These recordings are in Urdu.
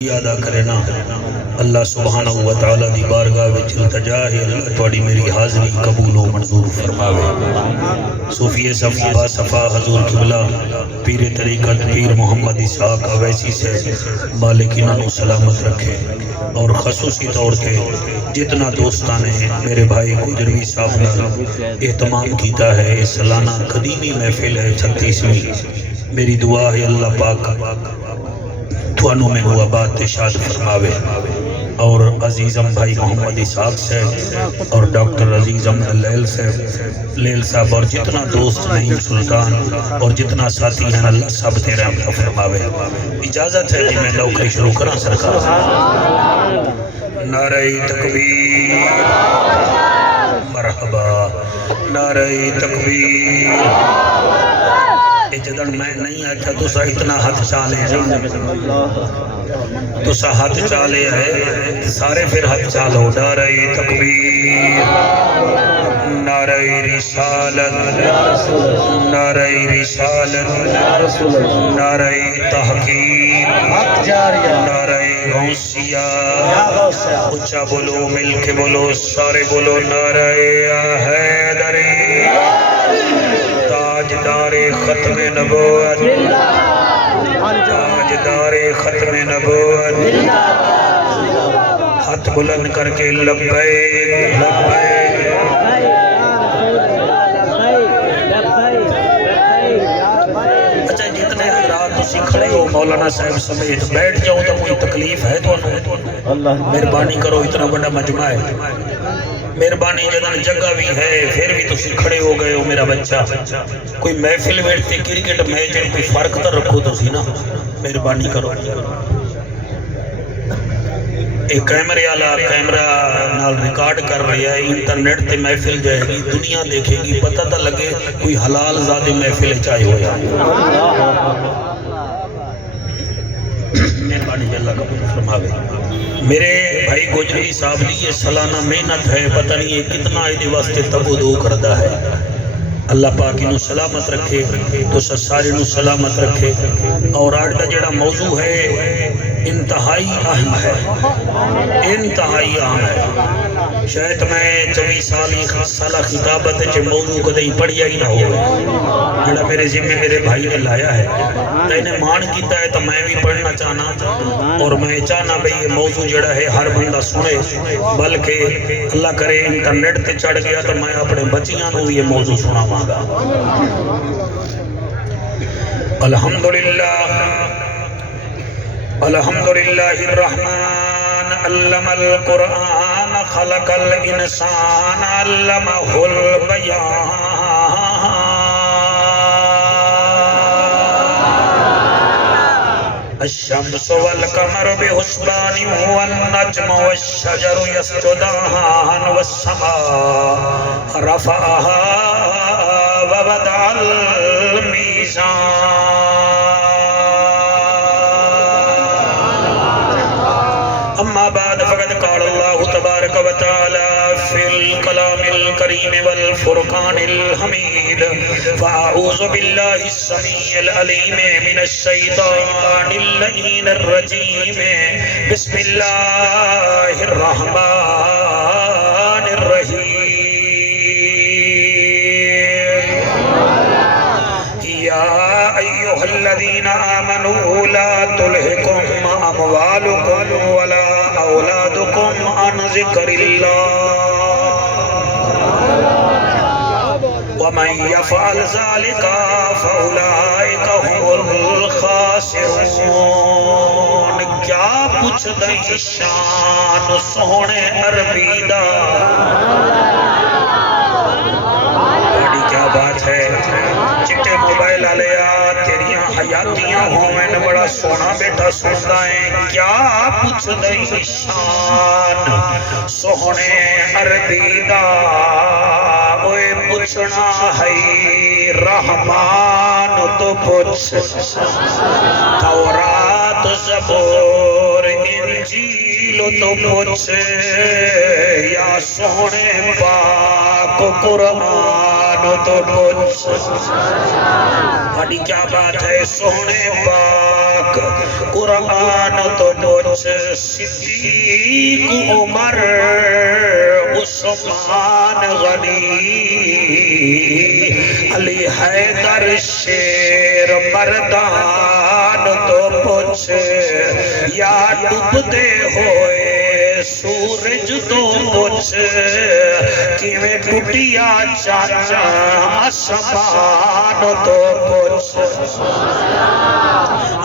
ادا کرے نا اللہ سبحانہ و تعالی دی بارگاہ وچ التجا ہے اللہ تواڈی میری حاضری قبول و منظور فرماوے۔ صوفی صفی با صفا حضور قبلہ پیر طریقت پیر محمد اسحاق اویسی سے مالک انہوں سلامت رکھے، اور خصوصی طور پہ جتنا دوستان نے میرے بھائی گجروی صاحب نے اہتمام کیتا ہے، سالانہ قدیمی محفل ہے 36ویں، میری دعا ہے اللہ پاک توانوں میں ہوا بات شاد فرماوے، اور عزیزم بھائی محمد اسحاق سے اور ڈاکٹر عزیزم لیل صاحب اور جتنا دوست نعیم سلطان اور جتنا ساتھی ہیں اللہ سب تیرے رحمت فرماوے۔ اجازت ہے کہ میں لوکے شروع کرا سرکار۔ نعرہ تکبیر مرحبا، نعرہ تکبیر۔ جدن میں نہیں آکھا تو سا اتنا ہاتھ چالے تو سا ہاتھ چالے ہے سارے پھر ہاتھ چالو۔ نعرہ تکبیر، نعرہ رسالت، نعرہ رسالت، نعرہ تحقیق، نعرہ غوثیہ، اچھا بولو مل کے بولو سارے بولو نعرہ حیدری، تاجدار ختم نبوت، تاجدار ختم نبوت، ہاتھ بلند کر کے لبیک لبیک۔ اچھا جتنے حضرات تسی کھڑے ہو مولانا صاحب سمیت بیٹھ جاؤ تو کوئی تکلیف ہے تو مہربانی کرو، اتنا بڑا مجمع ہے، مہربانی جدن جگہ بھی ہے پھر بھی تسی کھڑے ہو گئے ہو میرا بچہ، کوئی محفل بیٹھتے کرکٹ میچ کوئی فرق تو رکھو تسی نا، مہربانی کرو۔ ایک کیمرے والا کیمرہ نال ریکارڈ کر رہا ہے، انٹرنیٹ تے محفل جائے گی، دنیا دیکھے گی، پتہ تو لگے کوئی حلال زادے محفل چاہے ہو جائے۔ مہربانی اللہ قبول فرماوے۔ میرے بھائی گجری صاحب دی یہ سالانہ محنت ہے، پتہ نہیں یہ کتنا ایدے واسطے تبودو کردہ ہے۔ اللہ پاک انہوں سلامت رکھے، تو سارے انہوں سلامت رکھے۔ اور آج دا جڑا موضوع ہے انتہائی اہم ہے، انتہائی اہم ہے۔ شاید میں 24 سالہ خطابت جو موضوع کو دیں پڑھیا ہی نہ ہو، جڑا میرے ذمہ میرے بھائی نے لایا ہے تو انہیں مان کیتا ہے تو میں بھی پڑھنا چاہنا، اور میں چاہنا بھئی یہ موضوع جڑا ہے ہر بندہ سنے، بلکہ اللہ کرے انٹرنیٹ تے چڑھ گیا تو میں اپنے بچیاں نو یہ موضوع سنا مانگا۔ الحمدللہ الحمدللہ الرحمن علم القرآن خلق الانسان علمہ البیان۔ الشمس والقمر بحسبان والنجم والشجر يسجدان والسماء رفعها ووضع الميزان۔ أما بعد فقد قال الله تبارك وتعالى في الكلام الكريم والفرقان الحميد، فأعوذ بالله السميع العليم من الشيطان اللعين الرجيم، بسم الله الرحمن الرحيم۔ يا أيها الذين آمنوا لا تلهكم أموالكم ولا أولادكم عن ذكر الله، ومن يفعل ذلك فأولئك هم الخاسرون۔ کیا پوچھ دیں شان سونے عربی دا، بڑی کیا بات ہے۔ چٹے موبائل آلیا تیریاں حیاتیاں ہوئیں بڑا سونا بیٹا سنتا ہے، کیا پوچھ دیں شان سونے عربی دا، اوے پوچھنا ہے رحمان تو پوچھ، تورات زبور انجیل تو پوچھ، یا سونے پاک قرآن تو پوچھ۔ بڑی کیا بات ہے، سونے پاک پاک قرآن تو پوچھ صدیق عمر عثمان غنی علی حیدر شیر مردان تو پوچھ یا ڈوبتے ہوئے سورج تو پوچھ کیویں ٹوٹیا چاچا آسمان تو پوچھ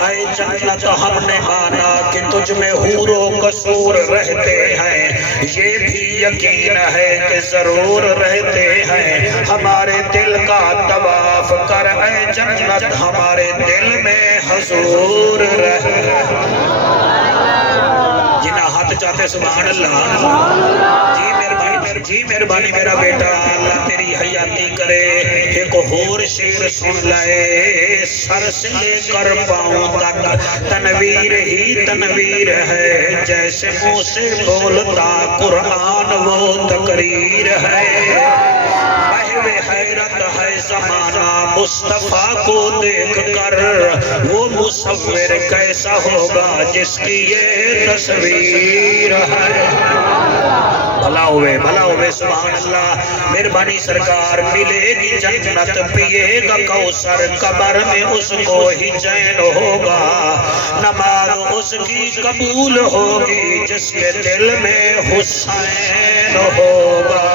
اے جنت ہم نے مانا کہ تجھ میں حور و قصور رہتے ہیں یہ بھی یقین ہے کہ ضرور رہتے ہیں ہمارے دل کا طواف کر اے جنت ہمارے دل میں حضور رہے جنہ ہاتھ چاہتے سبحان اللہ جی مہربانی میرا بیٹا اللہ تیری حیاتی کرے ایک اور شعر سن لائے سر سے لے کر پاؤں تک تنویر ہی تنویر ہے جیسے منہ سے بولتا قرآن وہ تقریر ہے بہوے حیرت ہے زمانہ مصطفیٰ کو دیکھ کر وہ مصور کیسا ہوگا جس کی یہ تصویر ہے بھلا ہوئے سبحان اللہ مہربانی سرکار ملے گی جنت پیے گا کوثر قبر میں اس کو ہی چین ہوگا نماز اس کی قبول ہوگی جس کے دل میں حسین ہوگا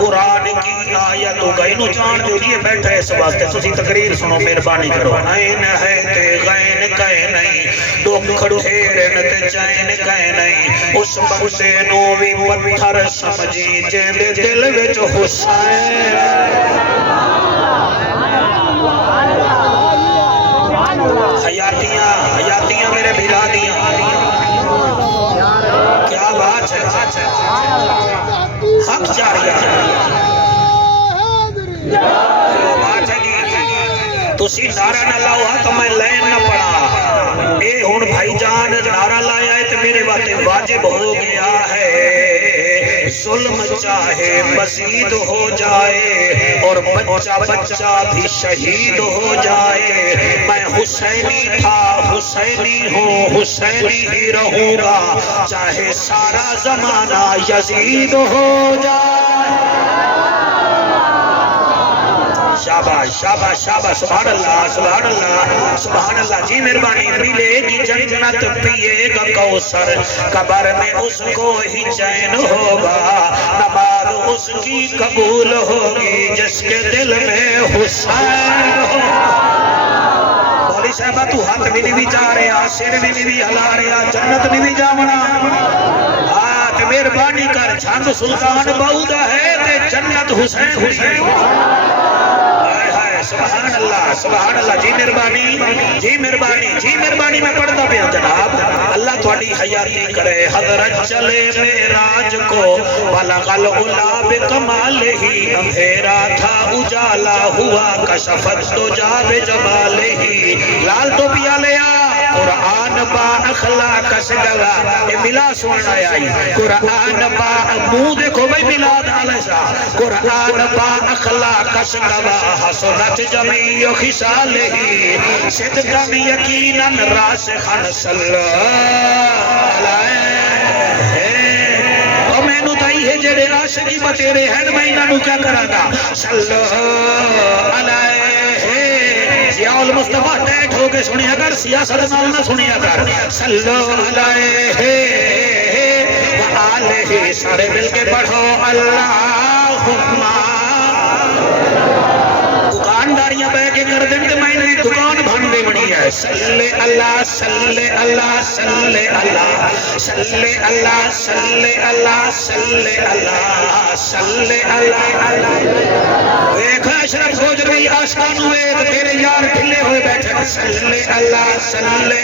قرآن کی آیت گئنو جان جو یہ بیٹھا ہے اس واسطے تسی تقریر سنو مہربانی کرو این ہے تے غین کہے نہیں دکھ ڈھیرن تے چین کہے نہیں اس بندے نو بھی پتھر سمجھی جیندے دل وچ حسین حیاتیاں میرے بھرادیاں کیا بات ہے حق جاریہ تسی نعرہ نہ لاؤ تو میں لین نہ پڑا اے ہون بھائی جان نعرہ لایا ہے تو میرے باتیں واجب ہو گیا ہے ظلم چاہے مزید ہو جائے اور بچہ بھی شہید ہو جائے میں حسینی تھا حسینی ہوں حسینی ہی رہوں گا چاہے سارا زمانہ یزید ہو جائے شاباش شاباش شاباش سبحان اللہ سبحان اللہ سبحان اللہ جی مہربانی ملے گی جنت پیے گا کوثر قبر میں اس کو ہی چین ہوگا نماز اس کی قبول ہوگی جس کے دل میں حسین ہوگا مولی صاحبہ تو ہاتھ بھی نہیں جا رہا سر بھی نہیں ہلا رہا جنت نہیں جامنا ہاتھ مہربانی کر جھنگ سلطان بہودہ ہے تے جنت حسین حسین سبحان اللہ جی مہربانی میں پڑھتا پیا جناب اللہ تھوڑی حیاتی کرے حضرت چلے معراج کو بلغ العلا بکمال ہی اندھیرا تھا اجالا ہوا کشفت تو جا بجمال ہی لال تو پیا لیا قرآن با اخلاق سگلا اے ملا سونا آئی قرآن با منہ دیکھو بھئی ملاد علیسا قرآن با اخلاق سگلا حسنت جمیع خسالہی صدقاً یقیناً راسخاً صلی اور میں نو تائی ہے جڑے عاشقی بتیرے ہیں میں انہوں کیا کرانا صلی علیہ یا المصطفیٰ ٹیٹ ہو کے سنیا کر سیاست نال نہ سنیا کر صلی علیہ وآلہ سارے مل کے پڑھو اللہم دکانداریاں بے کے کر دیں کہ میں نے دکان بھان دے بڑی ہے صلی اللہ صلی اللہ صلی اللہ صلی اللہ صلی اللہ صلی اللہ صلی اللہ ایک اشرف گوجر گئی آسان ہوئے تو تیرے یار ڈھلے ہوئے بیٹھے صلی اللہ صلی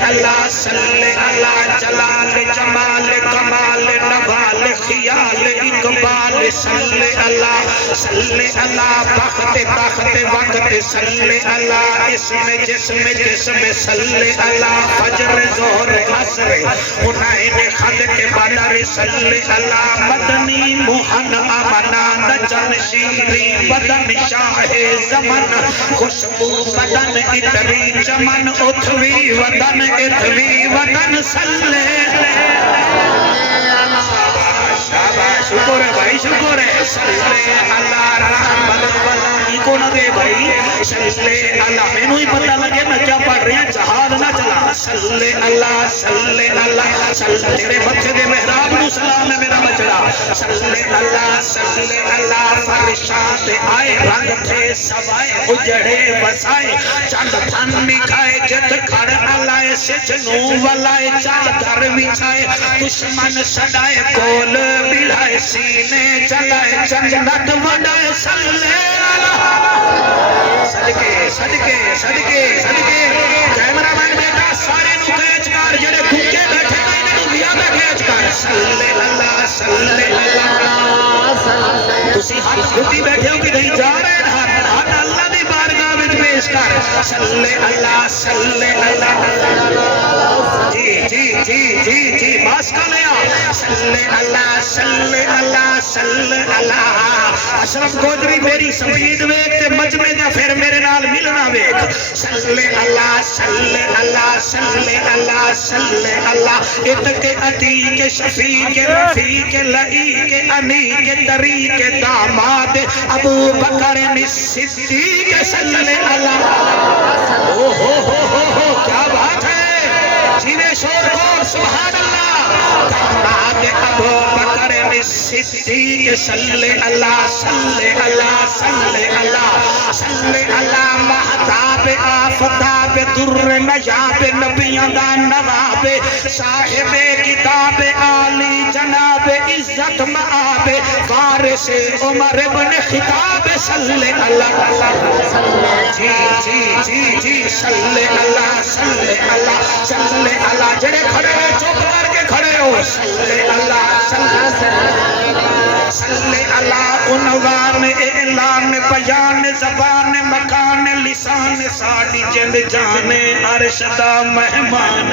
اللہ صلی اللہ جلال جمال کمال نوال خیال اقبال صلی اللہ بخت تخت وقت صلی اللہ اسم جسم صلی اللہ فجر ظہر عصر حنین خلق بدر صلی اللہ مدنی موہن امنا نچن شیری بدن شاہ زمن خوشبو بدن اتری چمن اتھوی ودن اتھوی ودن صلی شاباش شکر ہے بھائی شکر ہے صلی اللہ رحمت والا کو نہ دے بھائی صلی اللہ میں ہی پتہ لگے میں کیا پڑھ رہی ہیں جہاد نہ چلا صلی اللہ تیرے بچے دے محراب نو سلام ہے میرا بچڑا صلی اللہ فرشات آئے رنگ تھے سوائے اجڑے بسائے چند تھن نکھائے جت کھڑ علائے سجنو والائے چادر بچھائے دشمن سڑائے کول بلائے سینے چلائے جنت وڈائے صلی اللہ صدقے کیمرہ مین بیٹا سارے نو کیچ کر جڑے بھوکے بیٹھے انہاں نو زیادہ کیچ کر صلی اللہ تسی ہاتھ گھٹی بیٹھے ہو کہ نہیں جا رہے ہیں ہاتھ اللہ دی بارگاہ وچ پیش کر صلی اللہ جی باس کا لیا صلی اللہ اشرف گوجری میری سپیڈ ویک تے مجمع دا پھر میرے نال ملنا ویک صلی اللہ اتکے عتیق شفیق رفیق لعیق انیق طریق داماد ابو بکر صدیق صلی اللہ کیا بات ہے جیوے شور کو سبحان اللہ داماد ابو بکر صدیق صلی اللہ مہتاب آفتاب در نجاب نبیان دا نواب صاحب کتاب عالی جناب عزت معاب فارس عمر بن خطاب صلی اللہ جی صلی اللہ جڑے کھڑے ہوئے چپ کر کے کھڑے ہو صلی اللہ عنوان اعلان بیان زبان مکان لسان ساڑی جند جانے ارشدہ مہمان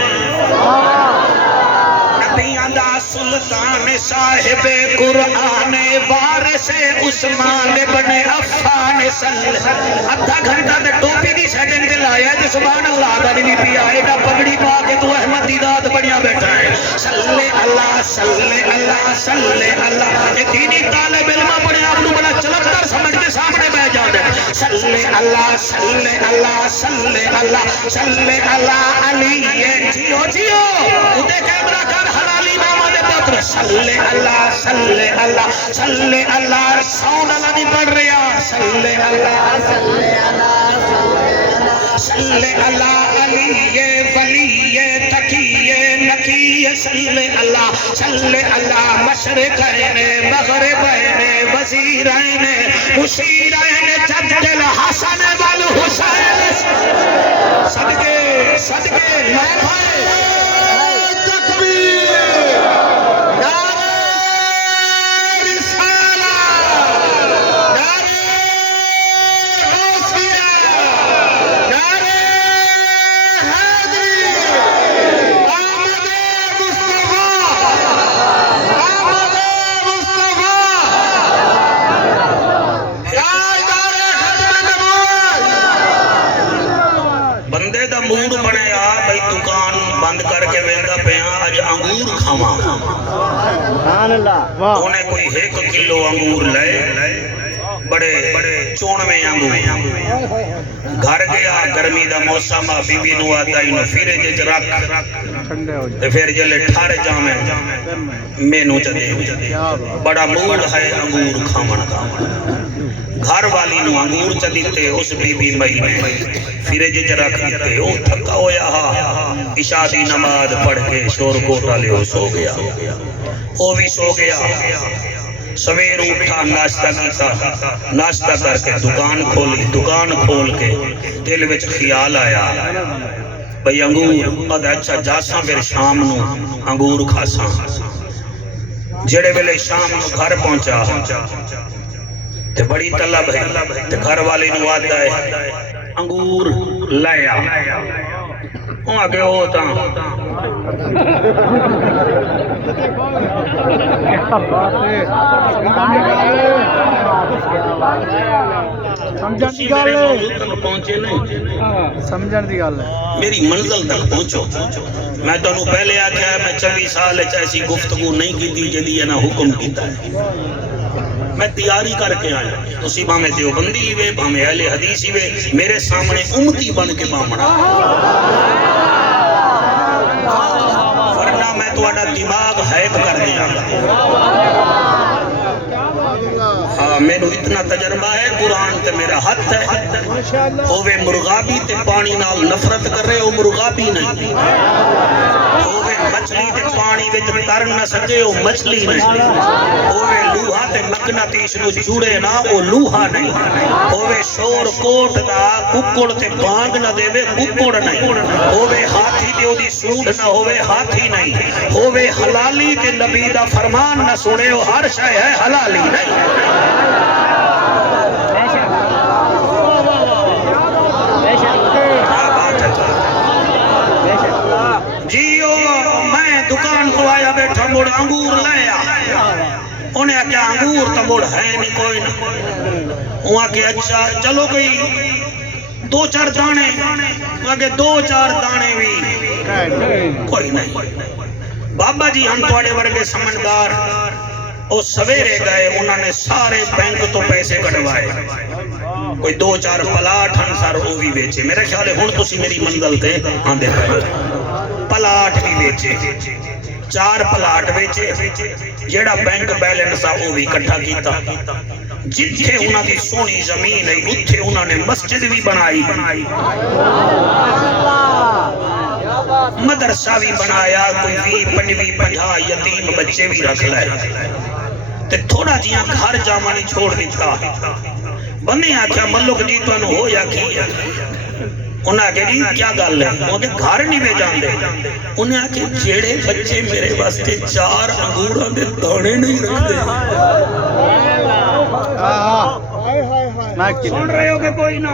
نبیان دا سلطان صاحب قرآن وارث عثمان بن عفان صلی ادھا گھنٹہ دے ٹوپی دی سیٹنگ دے لایا جی سبحان اللہ دا نہیں بھی آئے گا پگڑی پا کے تو احمد دیداد بڑھیا بیٹھا ہے صلی اللہ یہ دینی طالب علمہ پڑھے آپ نے بڑا چلکتر سمجھ کے سامنے بیٹھ جانے صلی اللہ علی جیو ادھے کیمرہ کر حلالی ماما دے پتر صلی اللہ سون اللہ نہیں پڑھ رہا صلی اللہ علی ولی تقی نقی صلی اللہ مشرقین مغربین وزیرین مشیرین جد الحسن والحسین صدقے میں بھائی تکبیر نعرہ رسالہ نعرہ غوثیہ نعرہ حیدری آمد مصطفیٰ بندے دا موڈ بنے آ بھئی دکان بند کر کے ویندہ پیاں اج انگور کھاواں انہیں کوئی 1 کلو انگور لے بڑے چونویں انگور گھر گیا گرمی دا موسم بی بی نو آتا انہوں فریج وچ رکھ پھر جلے ٹھار جامے مینو چدے بڑا موڈ ہے انگور کھاون کا گھر والی نو انگور چدیتے اس بی بی مئی نے فریج وچ رکھ دیتے او تھکا ہویا عشاء دی نماز پڑھ کے شور کوٹا لے سو گیا او بھی سو گیا سویر اٹھا ناشتہ کیتا ناشتہ کر کے دکان کھول کے دل وچ خیال آیا بھئی انگور اچھا جاساں پھر شام نو انگور کھاساں جڑے ویلے شام نو گھر پہنچا تے بڑی طلب ہے تے گھر والے نو آتا ہے انگور لایا وہ آگے ہوتا میری منزل تک پہنچو میں تو پہلے آکھیا ہے میں 24 سال ایسی گفتگو نہیں کی تھی جدی ہے نا حکم کیتا ہے میں تیاری کر کے آیا تسی بھامے دیوبندی ہوئے بھامے اہل حدیث ہوئے میرے سامنے امتی بن کے بامنا ورنہ میں تہاڈا دماغ ہیک کر دیا میں نو اتنا تجربہ ہے قرآن تے میرا ہاتھ ہے ہووے مرغابی تے پانی نال نفرت کر رہے ہو مرغابی نہیں ہووے مچھلی تے پانی وچ تر نہ سکے ہو مچھلی نہیں ہووے لوہا تے مقناطیس نو جڑے نہ او لوہا نہیں ہووے شور کوٹ دا ککڑ تے بانگ نہ دے ککڑ نہیں ہووے ہاتھی تے اودی سونڈ نہ ہووے ہاتھی نہیں ہووے حلالی تے نبی دا فرمان نہ سنے ہو ہر شے ہے حلالی نہیں جیو میں دکان کو آیا بیٹھا موڑ انگور لایا انہیں کیا انگور تو موڑ ہے نہیں کوئی نہ وہاں کہ اچھا چلو گئی 2-4 دانے وہاں کہ 2-4 دانے بھی کوئی نہیں بابا جی ہم توڑے ورگے سمجھدار وہ سویرے گئے انہوں نے سارے بینک تو پیسے کٹوائے کوئی 2-4 پلاٹ ہن سار وہ بھی بیچے میرا خیال ہے ہن تسی میری منزل تھے آندے پہ پلاٹ بھی بیچے 4 پلاٹ بیچے جیڑا بینک بیلنس آ وہ بھی کٹھا کیتا جتھے انہوں کی سونی زمین ہے اتھے انہوں نے مسجد بھی بنائی مدرسہ بھی بنایا کوئی 20-50 یتیم بچے بھی رکھ لائے تے تھوڑا جیاں گھر جامانی چھوڑ دیتا بندے آکھیا ملک جی تو انہوں ہو یا کی انہیں آکھے جی کیا گل ہے وہ کہ گھر نہیں میں جان دے انہیں آکھے جیڑے بچے میرے واسطے 4 انگوراں دے دانے نہیں رکھ دے سن رہے ہو کہ کوئی نہ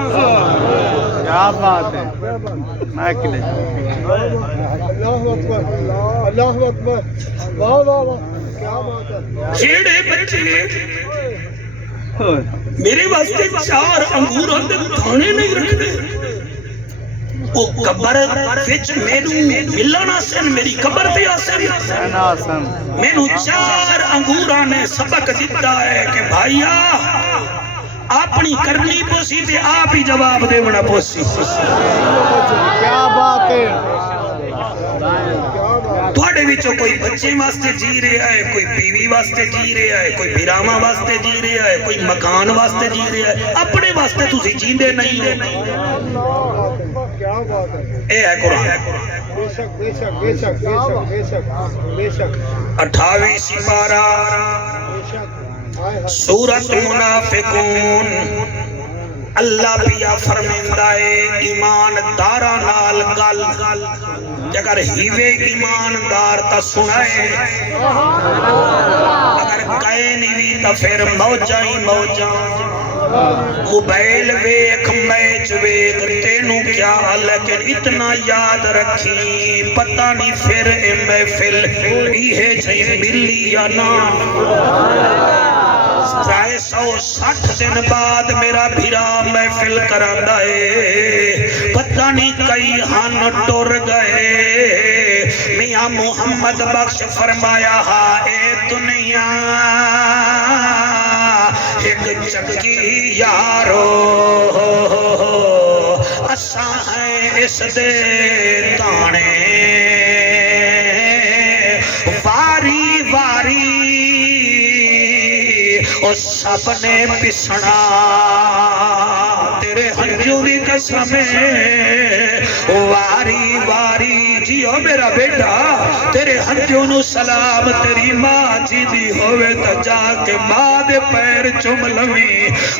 کیا بات ہے میں کلے اللہ اکبر اللہ اکبر واہ واہ واہ کیا بات ہے جیڑے بچے میرے واسطے 4 انگوراں دے دانے نہیں رکھ دے وہ قبر وچ مینوں ملنا سن میری قبر تے آسن مینوں 4 انگوراں نے سبق دیتا ہے کہ بھائیا اپنی کرنی پوسی تے آپ ہی جواب دیونا پوسی کیا بات ہے تھوڑے وچوں کوئی بچے واسطے جی رہا ہے کوئی بیوی واسطے جی رہا ہے کوئی بیراما واسطے جی رہا ہے کوئی مکان واسطے جی رہا ہے اپنے واسطے تسی جیندے نہیں ہو اے ہے قرآن بے شک بے شک بے شک بے شک بے شک 28 سپارہ سورت منافقون اللہ پیا فرمیندہ ایمان دارا نال گل اگر ہیوے ایمان دار تا سنائے اگر کہے نہیں تا پھر موجائی موجا موبائل ویک میچ ویک تینوں کیا لیکن اتنا یاد رکھی پتہ نہیں پھر اے محفل یہ چھئی ملی یا نا 360 دن بعد میرا بھیرا محفل کراندہ ہے پتہ نہیں کئی ہن ٹر گئے میاں محمد بخش فرمایا ہاں اے دنیا ایک چکی یارو اساں ہیں اس دے تانے واری واری اور سب نے پسنا تیرے ہنجو بھی قسم واری واری جیو میرا بیٹا تیرے ہنجو نو سلام تیری ماں جی دی ہوئے تا جا کے ماں دے پیر چم لوی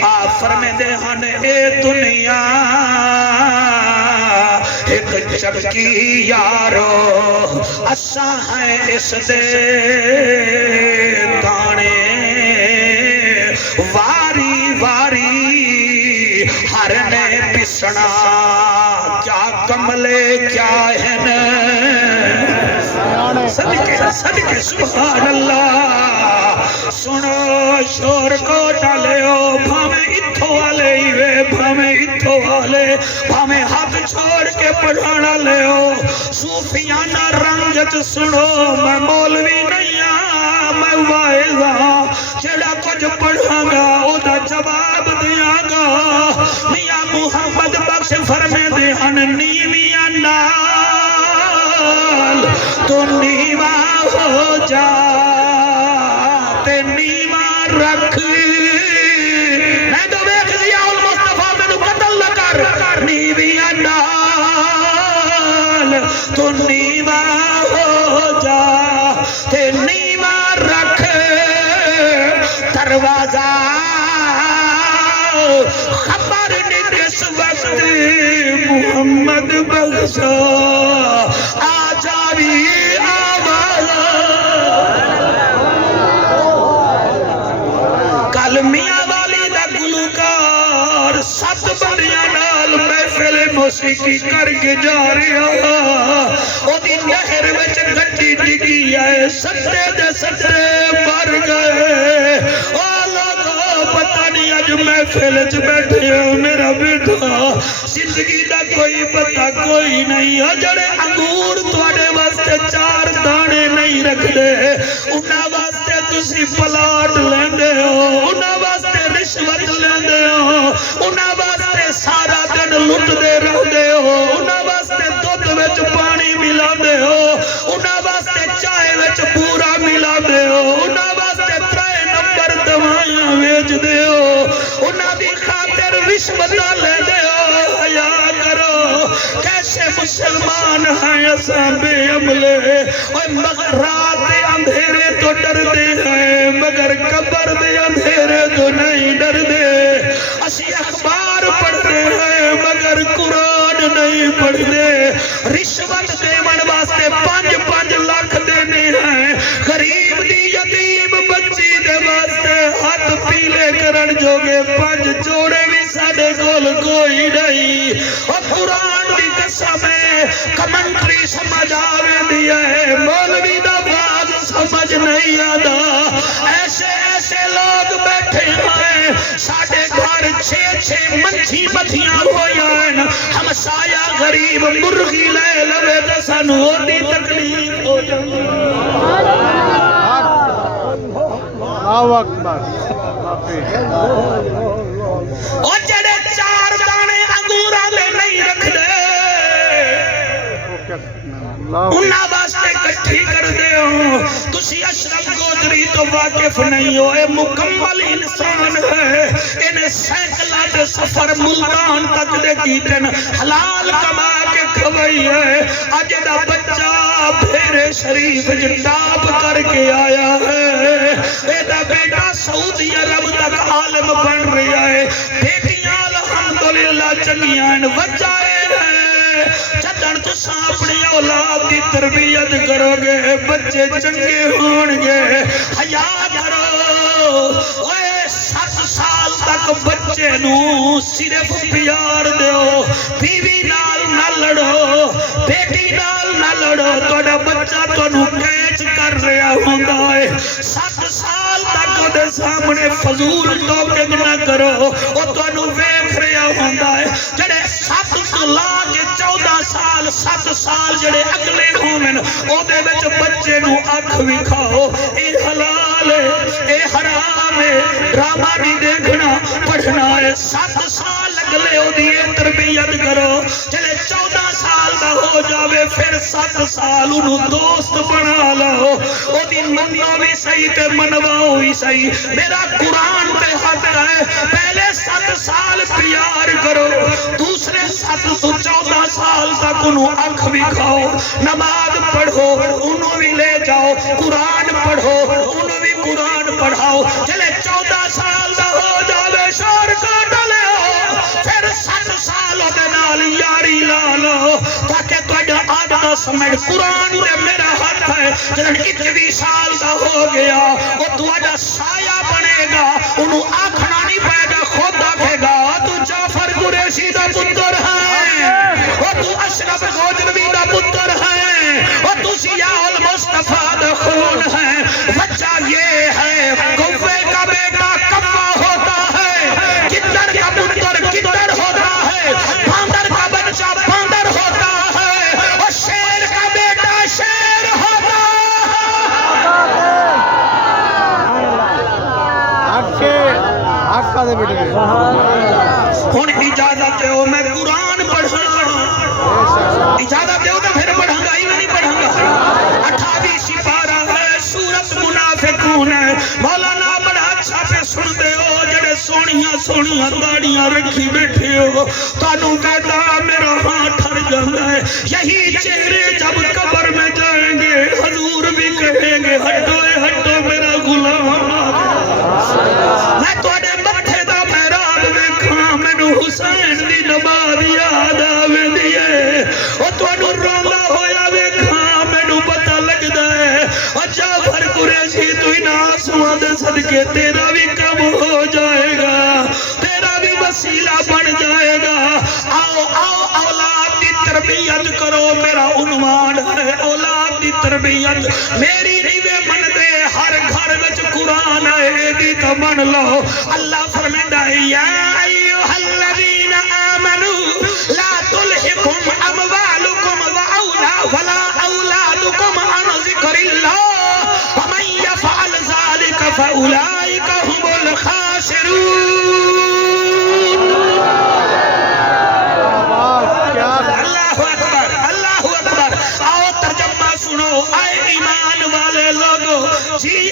آفر میں دے ہن اے دنیا ایک چکی یارو اساں ہیں اس دے کرنے پسنا کیا کملے کیا ہے نا صدقے سبحان اللہ سنو شور کو ڈالے بھامیں اتھو والے ہیوے بھامیں اتھو والے بھامیں ہاتھ چھوڑ کے پڑھانا لے صوفیانہ رنگت سنو میں مولوی نہیں میں وائزہ جڑا کچھ پڑھاں گا او دا جواب دیاں گا میاں محمد بخش فرمے دے ان نیویاں نال تو نیوہ ہو جا تے نیوہ رکھ میں تو بیک ضیاء المصطفیٰ میں نو قتل نہ کر نیویاں نال تو نیوہ ہو جا تے نیوہ رکھ دروازہ خبر نکس وقت محمد بخشا آ جاوی آوازہ کل میاں والی دا گلوکار 7 بندیاں نال محفل موسیقی کر کے جا رہا او دی نہر وچ گڈی ڈگی آئے ستے دے ستے مر گئے او لوگو پتہ نہیں اج محفل وچ بیٹھے ہو میرا بیٹا زندگی دا کوئی پتہ کوئی نہیں ہو جڑے انگور تواڈے واسطے 4 دانے نہیں رکھ دے انہاں واسطے تسی پلاٹ لیندے ہو انہاں واسطے رشوت لیندے ہو انہاں واسطے سارا دن لٹ دے رہندے ہو انہاں واسطے دودھ وچ پانی ملا دے ہو انہاں واسطے چائے وچ پورا ملا دے ہو انہاں واسطے 3 نمبر دوائیاں ویچ دے ہو انہاں دی خاطر رشوت لے دے ہو حیا کرو کیسے مسلمان ہیں اساں بے عملے اور مگر رات دے اندھیرے تو ڈر دے ہیں مگر قبر دے اندھیرے تو نہیں ڈر دے اسی اخبار پڑھتے ہیں مگر قرآن نہیں پڑھتے رشوت دیون واسطے 5-5 لاکھ دینے ہیں غریب دی یتیم بچی دے واسطے ہاتھ پیلے کرن جوگے 5 جوڑے بھی ساڑے گول کوئی نہیں اور قرآن دی قسم ہے کمنٹری سمجھ آوے دیا ہے مولوی دا باز سمجھ نہیں آدھا ایسے ایسے لوگ بیٹھے ہیں ساڑے گھر 6 منچھی متھیاں ہویا ہیں ہم سایہ غریب مرغی لے لوے دسن ہوتی تکلیف ہو جائے اللہ اکبر اور جڑے 4 دانے انگورہ لے نہیں رکھ دے انہاں واسطے کٹھی کر دے ہو تسی اشرف گودری تو واقف نہیں ہو اے مکمل انسان ہے انہیں سینکلات سفر ملتان تک دے کیٹن حلال کما کے کھوئی ہے آج دا بچہ بھیرے شریف جناب کر کے آیا ہے اے دا بیٹا سعودی عرب تک عالم بن رہا ہے بیٹیاں الحمدللہ چنگیاں وجائے ہیں چدن تو اپنی اولاد کی تربیت کرو گے بچے چنگے ہون گے حیا کرو اوے 7 سال تک بچے نو صرف پیار دیو بیوی نال نہ لڑو بیٹی نال نہ لڑو توڑا بچہ تو نو کیچ کر رہا ہوندہ ہے 7 سال تک دے سامنے فضول ٹوکنگ نہ کرو او تو نو ویکھ رہا ہوندہ ہے جڑے 7 سال کے 14 سال 7 سال جڑے اگلے ہومن او دے وچ بچے نو اکھ وکھاؤ اے حلال ہے اے حرام ہے ڈرامہ نہیں دیکھنا پڑھنا ہے 7 سال اگلے او دی تربیت کرو چلے 14 سال دا ہو جاوے پھر 7 سال انہوں دوست بنا لو او دی منو بھی صحیح تے منواؤ بھی صحیح میرا قرآن پہ حق ہے پہلے 7 سال پیار کرو دوسرے 7 تو 14 سال تک انہوں آنکھ بھی کھاؤ نماز پڑھو انہوں بھی لے جاؤ قرآن پڑھو انہوں بھی قرآن پڑھاؤ چلے 14 سال دا ہو جاوے شور کا ڈلے ہو پھر 7 سالوں دے نال یاری لالو تاکہ توڑا آدھا سمجھ قرآن دے میرا حق ہے جنہاں 21 سال دا ہو گیا وہ توڑا سایہ بنے گا انہوں آنکھنا نہیں پائے گا خود آکھے گا تو جعفر گرے سوہنیاں داڑیاں رکھی بیٹھے ہو تانوں ویدا میرا ہاں ٹھر جاتا ہے یہی چہرے جب قبر میں جائیں گے حضور بھی کہیں گے ہٹو ہٹو میرا غلام میں توڑے مٹھے دا محراب ویکھاں مینوں حسین دی نماز یاد آوے دیئے او توڑو رولا ہویا ویکھاں مینوں پتہ لگدا ہے او جعفر قریشی تو ان آنسواں دے صدقے تیرا بھی کم ہو جائے گا تیرا بھی وسیلہ بن جائے گا آؤ آؤ اولاد دی تربیت کرو میرا عنوان ہے اولاد دی تربیت میری نیوے من دے ہر گھر وچ قرآن ہے دی تو من لو اللہ فرمائندا ہے یا ایھا الذین آمنوا لا تلہکم اموالکم ولا اولادکم عن ذکر اللہ ومن یفعل ذلک فاولئک هم الخاسرون اللہ اکبر اللہ اکبر آؤ ترجمہ سنو اے ایمان والے لوگو جی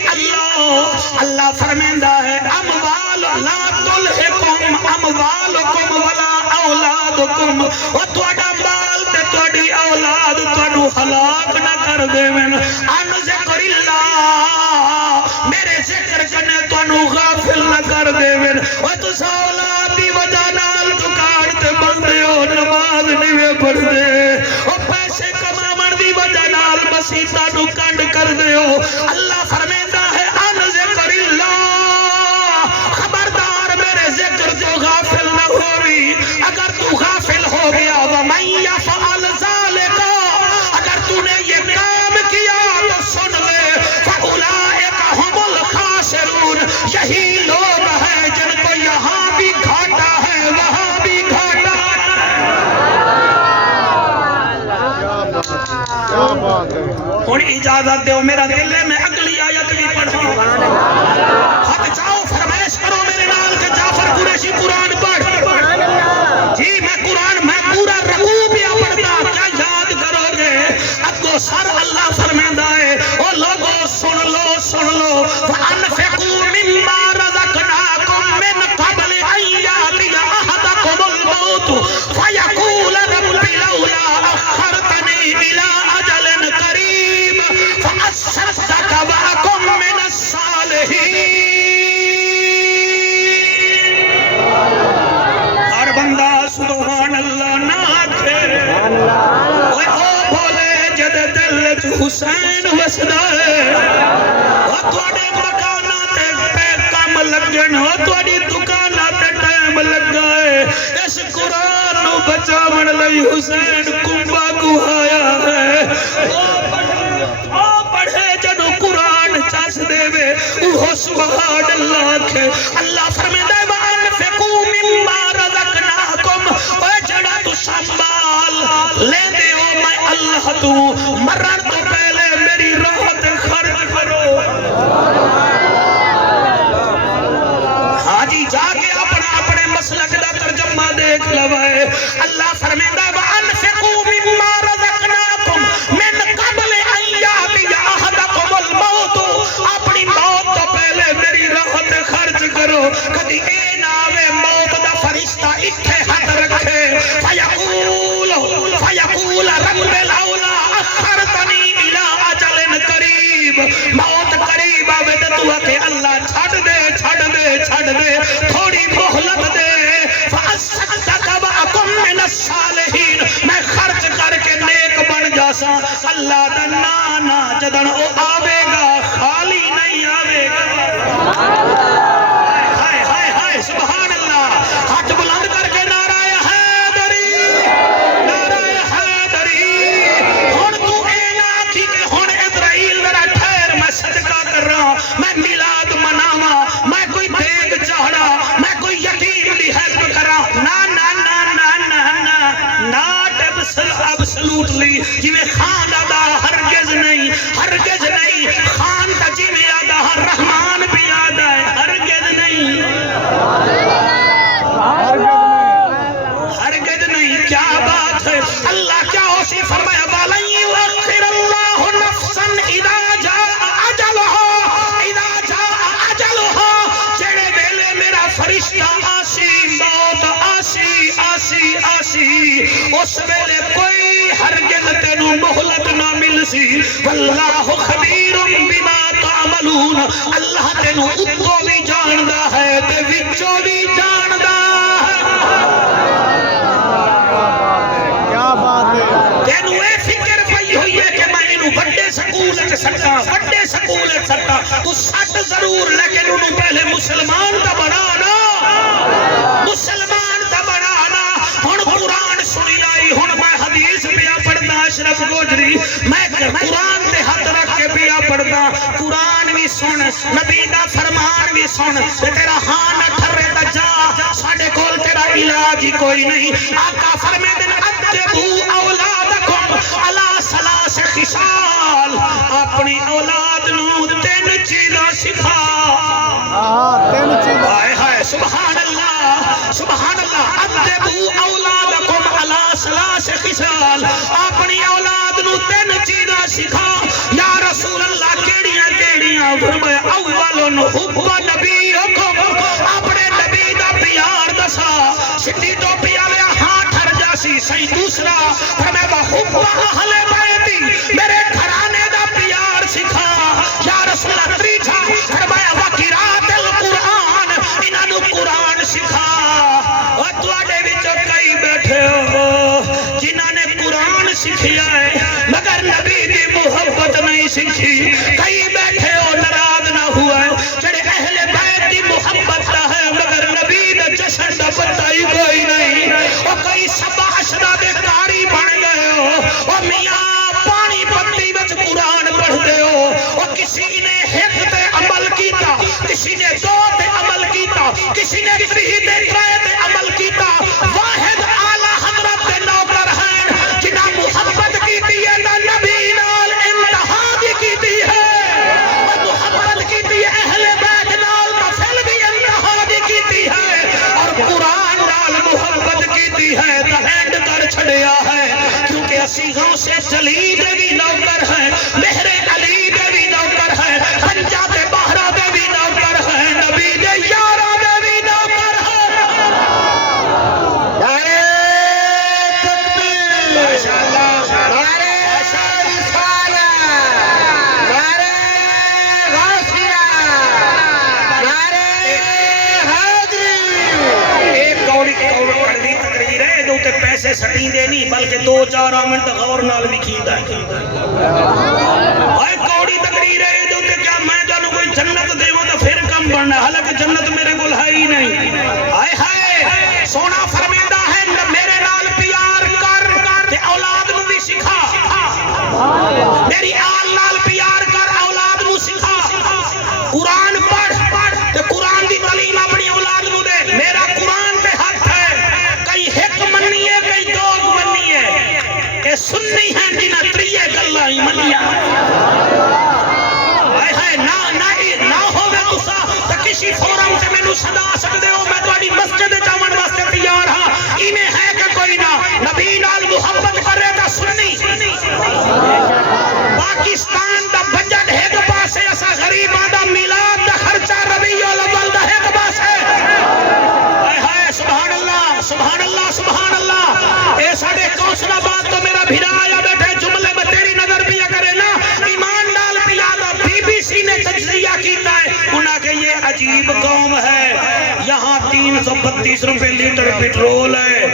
اللہ فرمیندہ ہے اموال لا تلہکم اموالکم ولا اولادکم و توڑا مال تے توڑی اولاد توڑو ہلاک نہ کر دے من ان ذکر اللہ میرے ذکر کنے توڑو غافل نہ کر دے من و تو اولاد دی وجہ نال دکان تے بندے ہو نماز نہیں پڑھ دے و پیسے کمامن دی وجہ نال مسیطہ نو کنڈ کر دے ہو اللہ فرمیندہ ہے ان ذکر اللہ خبردار میرے ذکر جو غافل نہ ہوئی اگر تو غافل ہو گیا وَمَن يَفْعَلْ ذَلِكَ اگر تو نے یہ کام کیا تو سن لے فَأُولَئِكَ هُمُ الْخَاسِرُونَ یہی لوگ ہیں جن کو یہاں بھی گھاٹا ہے وہاں بھی گھاٹا اور اجازت دیو میرا دل ہے میں اگلی آیت بھی پڑھوں حد جاؤ فرمائش کرو میرے نال کہ جعفر قریشی قرآن پڑھ جی میں قرآن میں پورا رکوع پیا پڑھتا کیا یاد کرو گے اگو سر اللہ فرمیندہ ہے او لوگو سن لو وَأَنفِقُوا مِمَّا رَزَقْنَاكُم مِّن قَبْلِ أَن يَأْتِيَ أَحَدَكُمُ الْمَوْتُ فَيَقُولَ رَبِّ لَوْلَا أَخَّرْتَنِي إِلَىٰ أَجَلٍ قَرِيبٍ فَأَصَّدَّقَ وَأَكُن مِّنَ الصَّالِحِينَ ہر بندہ سبحان اللہ نہ آکھے او بولے جد دل چ حسین وسدا ہے او تواڈے مکانات تے کم لگن او تواڈی دکانات تے ٹائم لگا ہے اس قرآن نو بچاون لئی حسین کنبا گوایا ہے او پڑھے جدو قرآن چاس دے وے او سبحان اللہ کے اللہ فرمیندہ ہے وَأَنفِقُوا مِمَّا رَزَقْنَاكُمْ اے جڑا تو سنبھال لے دے ہو میں اللہ تو مرن تو پہلے میری راحت خرچ کرو حاجی جا کے اپنے مسلک دا ترجمہ دیکھ لوائے اللہ فرمیندہ ہے وَأَنفِقُوا مِمَّا رَزَقْنَاكُمْ مِن قَبْلِ أَن يَأْتِيَ أَحَدَكُمُ الْمَوْتُ اپنی موت تو پہلے میری راحت خرچ کرو کدی اے نہ آوے موت دا فرشتہ اتھے ہاتھ رکھے فَيَقُولَ رَبِّ لَوْلَا أَخَّرْتَنِي إِلَىٰ أَجَلٍ قَرِيبٍ موت قریب آوے تے تو کہ اللہ چھڑ دے تھوڑی مہلت دے فَأَصَّدَّقَ وَأَكُن مِّنَ الصَّالِحِينَ میں خرچ کر کے نیک بن جاسا اللہ دا نانا جدن او آوے گا خالی نہیں آوے گا ہائے ہائے ہائے سبحان اللہ ہاتھ بلند کر کے نعرہ حیدری ہن تو اے نہ کی کہ ہن اسرائیل ذرا ٹھہر میں صدقہ کر رہا ہوں میں میلاد مناواں میں کوئی دیگ چاڑا میں کوئی یتیم دی ہیلپ کرا not absolutely جویں خان ادا ہرگز نہیں خان کا جویں ادا رحمان بھی ادا ہے ہرگز نہیں کیا بات ہے اللہ کیا اسی فرمایا وَلَن يُؤَخِّرَ اللَّهُ نَفْسًا إِذَا جَاءَ أَجَلُهَا جڑے ویلے میرا فرشتہ آسی سی واللہ خبیر بما تعملون اللہ تینوں اتوں بھی جاندا ہے تے وچوں بھی جاندا ہے کیا بات ہے تینوں اے فکر پئی ہوئی ہے کہ میں انہوں بڑے سکول اچ سٹا بڑے سکول اچ سٹا تو سٹ ضرور لیکن انہوں پہلے مسلمان تا بنانا مسلمان تا بنانا ہن قرآن سنی آئی ہن میں حدیث پیا پڑھدا اشرف گوجری میں قرآن تے ہاتھ رکھ کے پیا پڑھدا قرآن بھی سن نبی دا فرمان بھی سن تے تیرا ہاں نہ ٹھرے تا جا ساڈے کول تیرا علاج ہی کوئی نہیں آقا فرمیندے نے ادبوا اولادکم علی ثلاث خصال اپنی اولاد نو تین چیزاں سکھا تین چیز ہائے ہائے سبحان اللہ ادبوا اولادکم علی ثلاث خصال اپنی اولاد نو تین چیزاں سکھا یا رسول اللہ کیڑیاں کیڑیاں فرمایا اولن حب نبیکم اپنے نبی دا پیار دسا سٹی ٹوپی والے ہاں ٹھر جاسی صحیح دوسرا فرمایا حب اہل بیتی میرے گھرانے دا پیار سکھا یا رسول اللہ تریجا فرمایا وقرات القرآن انہاں نو قرآن سکھا اور تواڈے وچ کئی بیٹھے ہو جنہاں نے قرآن سکھیا ہے مگر نبی دی محبت نہیں سکھی کئی بیٹھے ہو ناراض نہ ہوا ہے جڑے اہل بیت دی محبت دا ہے مگر نبی دا جشن دا پتہ ہی کوئی نہیں اور کئی سبا اشرا دے کاری بن گئے ہو اور میاں پانی پتی وچ قرآن پڑھتے ہو اور کسی نے ایک تے عمل کیتا کسی نے دو تے عمل کیتا کسی نے تری تے ترے تے عمل کیتا واحد اعلی حضرت دے نوکر ہیں جنہاں محبت کیتی ہے نہ نبی نال انتہا بھی کیتی ہے اور محبت کیتی ہے اہل بیت نال نفل بھی انتہا بھی کیتی ہے اور قرآن نال محبت کیتی ہے تو ہینڈ کر چھڑیا ہے کیونکہ اسی غوث جلی دے بھی نوکر ہیں مہر علی دے بھی نوکر ہیں پنجا تے بہرہ دے بھی نوکر ہیں نبی دے یارہ دے بھی نوکر ہیں نعرہ تکبیر ماشاءاللہ نعرہ رسالت نعرہ غوثیہ نعرہ حیدری ایک کوڑی کڑوی تقریر ہے دو تے پیسے سٹیں دے نہیں بلکہ دو چار آمنٹ غور نال بھی کھیندا ہے ایک کوڑی تقریر ہے دو تے کیا میں جانو کوئی جنت دیواں تو پھر کم بننا حالانکہ جنت میرے کول ہے ہی نہیں ہائے ہائے سونا فرمیندہ ہے میرے نال پیار کر تے اولاد نو بھی سکھا میری آل نال پیار کر اولاد نو سکھا قرآن پڑھ تے قرآن دی تعلیم اپنی اولاد نو دے میرا قرآن تے ہاتھ ہے کئی ایک منی ہے کئی دوگ منی ہے اے سنی ہیں جنہ تریے گلہ ہی منیا ہائے ہائے نہ ہووے تسا تے کسی فورم سے میں نو صدا سکدے ہو میں تواڈی مسجد جاون واسطے تیار ہاں ایویں ہے کہ کوئی نہ نبی نال محبت کرے تا سنی پاکستان دا بجٹ ایک پاسے اسا غریباں دا میلاد دا خرچہ ربیع الاول دا ایک پاسے ہائے ہائے سبحان اللہ سبحان اللہ سبحان اللہ اے ساڈے کوسلا بات تو میرا بھیرا آیا بیٹھے جملے میں تیری نظر پیا کرے نا ایمان نال پیا دا بی بی سی نے تجزیہ کیتا ہے انہاں کہ یہ عجیب قوم ہے یہاں 332 روپے لیٹر پیٹرول ہے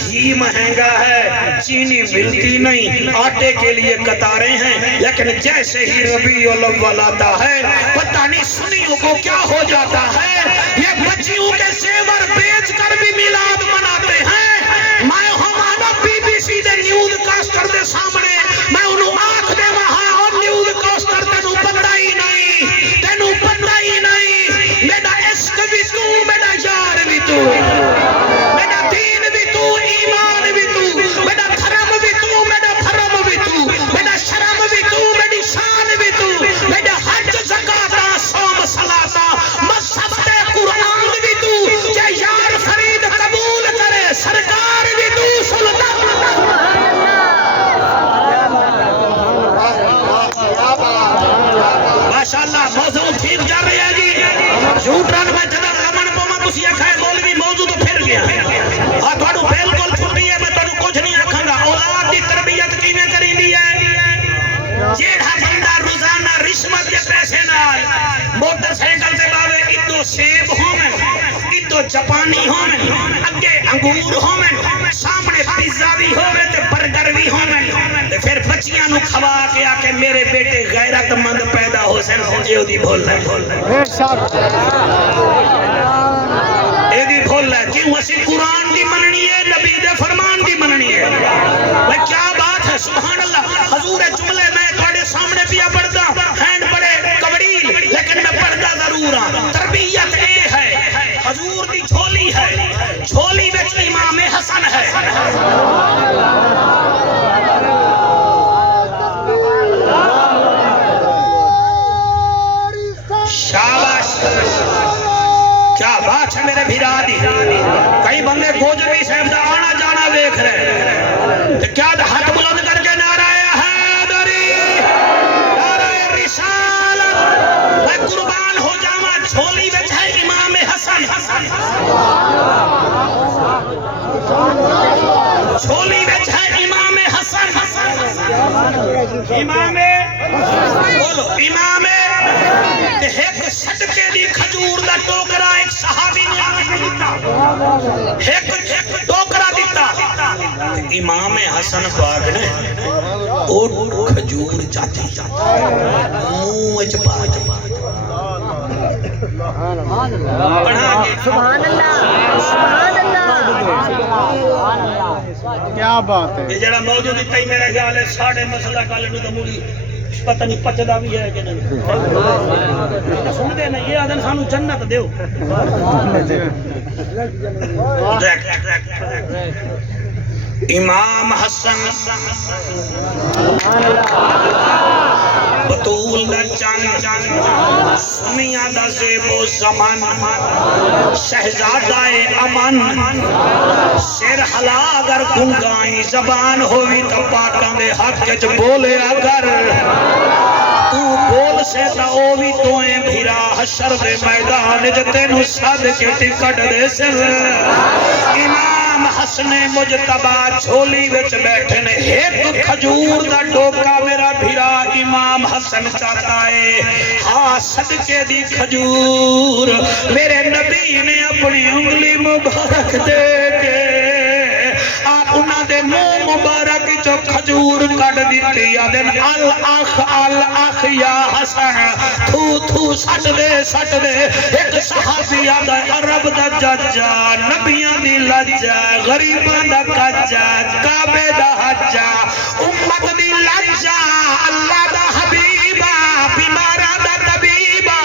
گھی مہنگا ہے چینی ملتی نہیں آٹے کے لیے قطاریں ہیں لیکن جیسے ہی ربیع الاول آتا ہے پتہ نہیں سنیوں کو کیا ہو جاتا ہے یہ بچیوں کے زیور بیچ کر بھی میلاد مناتے ہیں میں ہمارا بی بی سی دے نیوز کاسٹر دے سامنے میں انہوں آنکھ دے وہاں اور نیوز کاسٹر تینوں پتہ ہی نہیں میرا عشق بھی تو میرا یار بھی تو میرا دین بھی تو ایمان بھی تو میرا دھرم بھی تو میرا بھرم بھی تو میرا شرم بھی تو میری شان بھی تو میرا حج زکاة صوم صلاة مذہب تے قرآن بھی تو جے یار فرید قبول کرے سرکار بھی تو سلطان جاپانی ہومن اگے انگور ہومن سامنے پیزا بھی ہومن تے برگر بھی ہومن تے پھر بچیاں نو کھوا کے آ کے میرے بیٹے غیرت مند پیدا ہو سن جو دی بھول ہے اے دی بھول ہے کیوں اسی قرآن دی مننی ہے نبی دے فرمان دی مننی ہے وہ کیا بات ہے سبحان اللہ حضور جملے میں تھوڑے سامنے پیا پڑھدا ہینڈ بڑے کبڑیل لیکن میں پڑھدا ضرور ہاں تربیت اے ہے حضور دی جھولی ہے جھولی وچ امام حسن ہے شاباش کیا بات ہے میرے بھیرا دی کئی بندے گوجری صاحب دا آنا جانا دیکھ رہے تو کیا ہاتھ بلند کر کے نعرہ حیدری نعرہ رسالت میں قربان ہو جاواں جھولی وچ ہے امام حسن جھولی وچ ہے امام حسن امام بولو امام ایک صدقے دی کھجور دا ٹوکرا ایک صحابی نے ایک ٹوکرا دیتا امام حسن پاک نے او کھجور چاچی منہ وچ پا سبحان اللہ سبحان اللہ کیا بات ہے یہ جڑا موجود ہی میرا خیال ہے ساڑھے مسئلہ کالے نو دموڑی پتہ نہیں پچدا بھی ہے کہ نہیں سن دے نہیں یہ آدن سانو جنت دیو امام حسن بطول دا چان سنیا دا زیب و زمان شہزادہ امن سر حلا اگر گنگائیں زبان ہوئی تو پاکاں دے حق جج بولے اگر تو بول سے تا او بھی توئیں بھیرا حشر دے میدان جتے نو ساد کے ٹکٹ دے سر امام حسن مجتبہ جھولی وچ بیٹھے نے ایک کھجور دا ڈوکا میرا بھیرا امام حسن چاہتا ہے ہاں صدقے دی کھجور میرے نبی نے اپنی انگلی مبارک دے کے آپ انہاں دے منہ مبارک جو کھجور کٹ دیتی آدن الاخ یا حسن تھو تھو سٹ دے ایک صحابی آدھا عرب دا ججا نبیان دی لجا غریبان دا کجا کعبے دا حجا امت دی لجا اللہ دا حبیبہ بیمارہ دا طبیبہ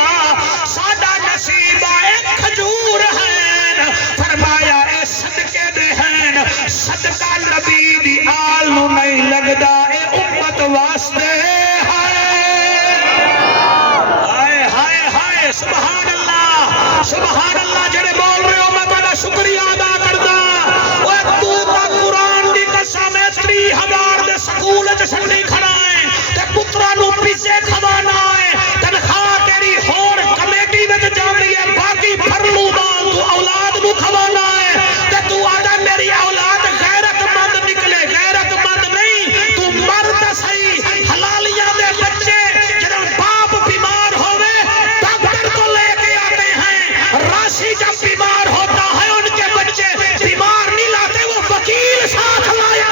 سادہ نصیبہ ایک کھجور ہے فرمایا اے صدقے دے ہیں صدقہ نبی دی آل نو نہیں لگدا اے امت واسطے سبحان اللہ جڑے بول رہے ہو میں تہاڈا شکریہ ادا کردا اوے تو تا قرآن دی قسم 3000 دے سکول وچ چھڈی کھڑا ہے تے پتراں نو پیچھے کھوانا ہے تنخواہ تیری ہور کمیٹی وچ جاندی ہے باقی پھرلو دا تو اولاد نو کھوانا ہے تے تو آدا میری اولاد غیرت مند نکلے غیرت مند نہیں تو مرد صحیح حلالیاں دے بچے جدوں باپ بیمار ہوے ڈاکٹر کو لے کے آتے ہیں راشی جب بیمار ہوتا ہے ان کے بچے بیمار نہیں لاتے وہ وکیل ساتھ لایا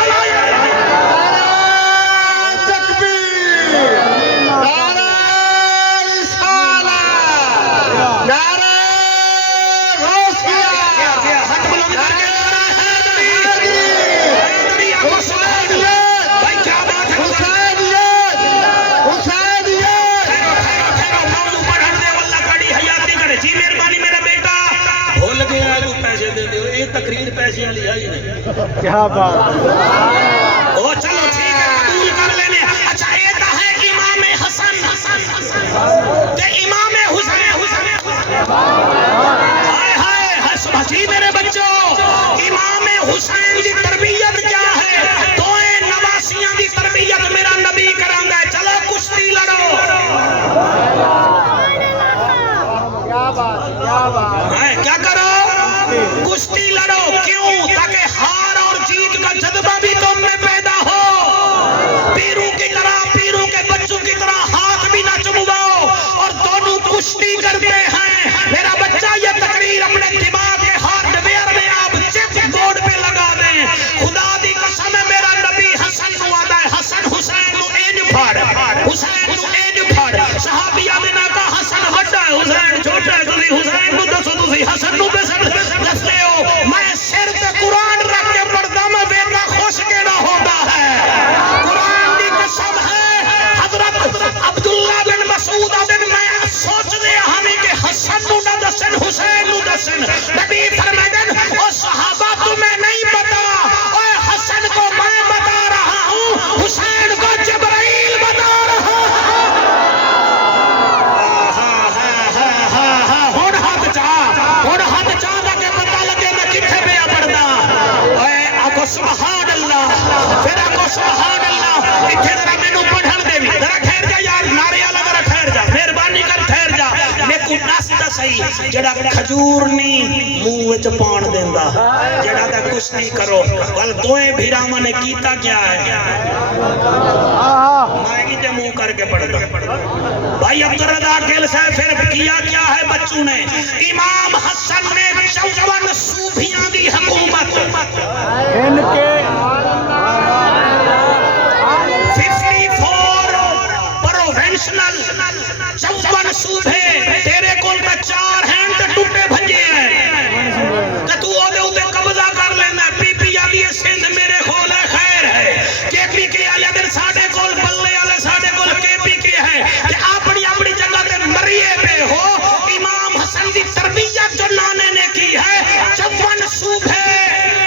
تکبیر نعرہ رسالت نعرہ غوثیہ ہاتھ بلند کر کے حیدری حسینیت بھائی کیا بات ہے حسینیت حسینیت خیرو موضوع پڑھن دے واللہ کڑی حیاتی کرے جی مہربانی میرا بیٹا بھول گیا ہے تو پیسے دے دے یہ تقریر پیسے والی ہے ہی نہیں کیا بات او چلو ٹھیک ہے قبول کر لینے اچھا یہ تا ہے امام حسن تے امام حسین ہائے ہائے حسبہ جی میرے بچوں امام حسین دی تربیت کیا ہے دوئے نواسیاں دی تربیت میرا نبی کرانگا ہے چلو کشتی لڑو کیا کرو کشتی لڑو کیوں تاکہ ہار اور جیت کا جذبہ بھی تو سن نبی فرمائیں او صحابہ تمہیں نہیں پتا اے حسن کو میں بتا رہا ہوں حسین کو جبرائیل بتا رہا ہوں ہاتھ چاہ دا کہ پتہ لگے میں کتھے پہ پڑھدا اے آکو سبحان اللہ پھر آکو سبحان اللہ اتھے ذرا مینوں پڑھن دے ذرا ٹھہر جا یار نعرے والا ذرا ٹھہر جا مہربانی کر ٹھہر جا میں کو نستا صحیح جڑا کھجور نہیں منہ وچ پان دیندا جڑا تے کشتی کرو ول دوئیں بھیراواں نے کیتا کیا ہے میں کیتے منہ کر کے پڑھدا بھائی عبدالرزاق گل صاحب پھر کیا کیا ہے بچوں نے امام حسن نے 54 صوفیاں دی حکومت ان کے 54 پروونشنل 54 صوبے تیرے کول تے 4 ہیں تے ٹوٹے بھجے ہیں تے تو او دے اوتے قبضہ کر لینا پی پی آدی سندھ میرے کول ہے خیر ہے کے پی کے والے دن ساڈے کول بلے والے ساڈے کول کے پی کے ہے کہ اپنی اپنی جگہ تے مریے پہ ہو امام حسن دی تربیت جو نانے نے کی ہے 54 صوبے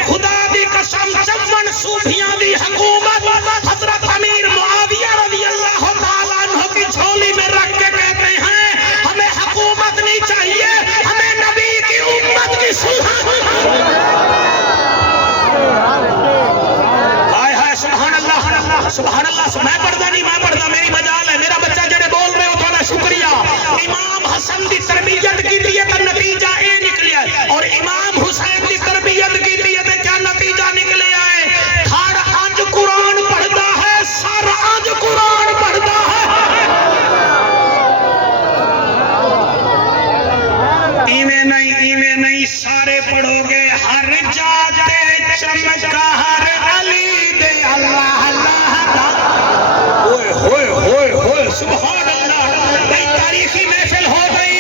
خدا دی قسم 54 صوبیاں دی حکومت حضرت امیر معاویہ رضی اللہ تعالیٰ عنہ کی جھولی میں رکھ کے کہتے ہیں ہمیں حکومت نہیں چاہیے ہمیں نبی کی امت کی سلطنت ہائے ہائے سبحان اللہ میں پڑھدا میری مجال ہے میرا بچہ جڑے بول رہے ہو تھوڑا شکریہ امام حسن دی تربیت کی دیئے تو نتیجہ اے نکلیا ہے اور امام حسین دی تربیت کی دیئے تو کیا نتیجہ نکلیا ہے تھاڑ آج قرآن پڑھدا ہے سر آج قرآن پڑھدا ہے ایویں نہیں سارے پڑھو گے ہر جاتے چمکا ہر علی دے اللہ اللہ ہوئے سبحان اللہ بھئی تاریخی محفل ہو گئی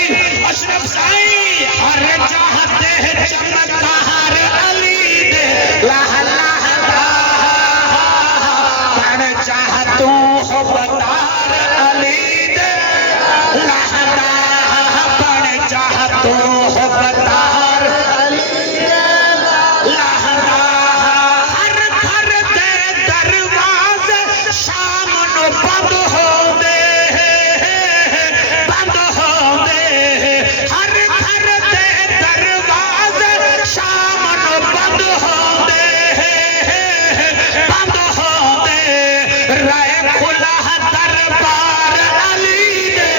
اشرف سائی ہر جاتے چمکا ہر علی دے اللہ اللہ پڑھ چاہتوں ہو بتار علی دے اللہ پڑھ چاہتوں ہو بتار علی دے اللہ ہر گھر دے دروازے شام نو بند ہو دے ہر گھر دے دروازے شام نو بند ہو دے رائے کھلا دربار علی دے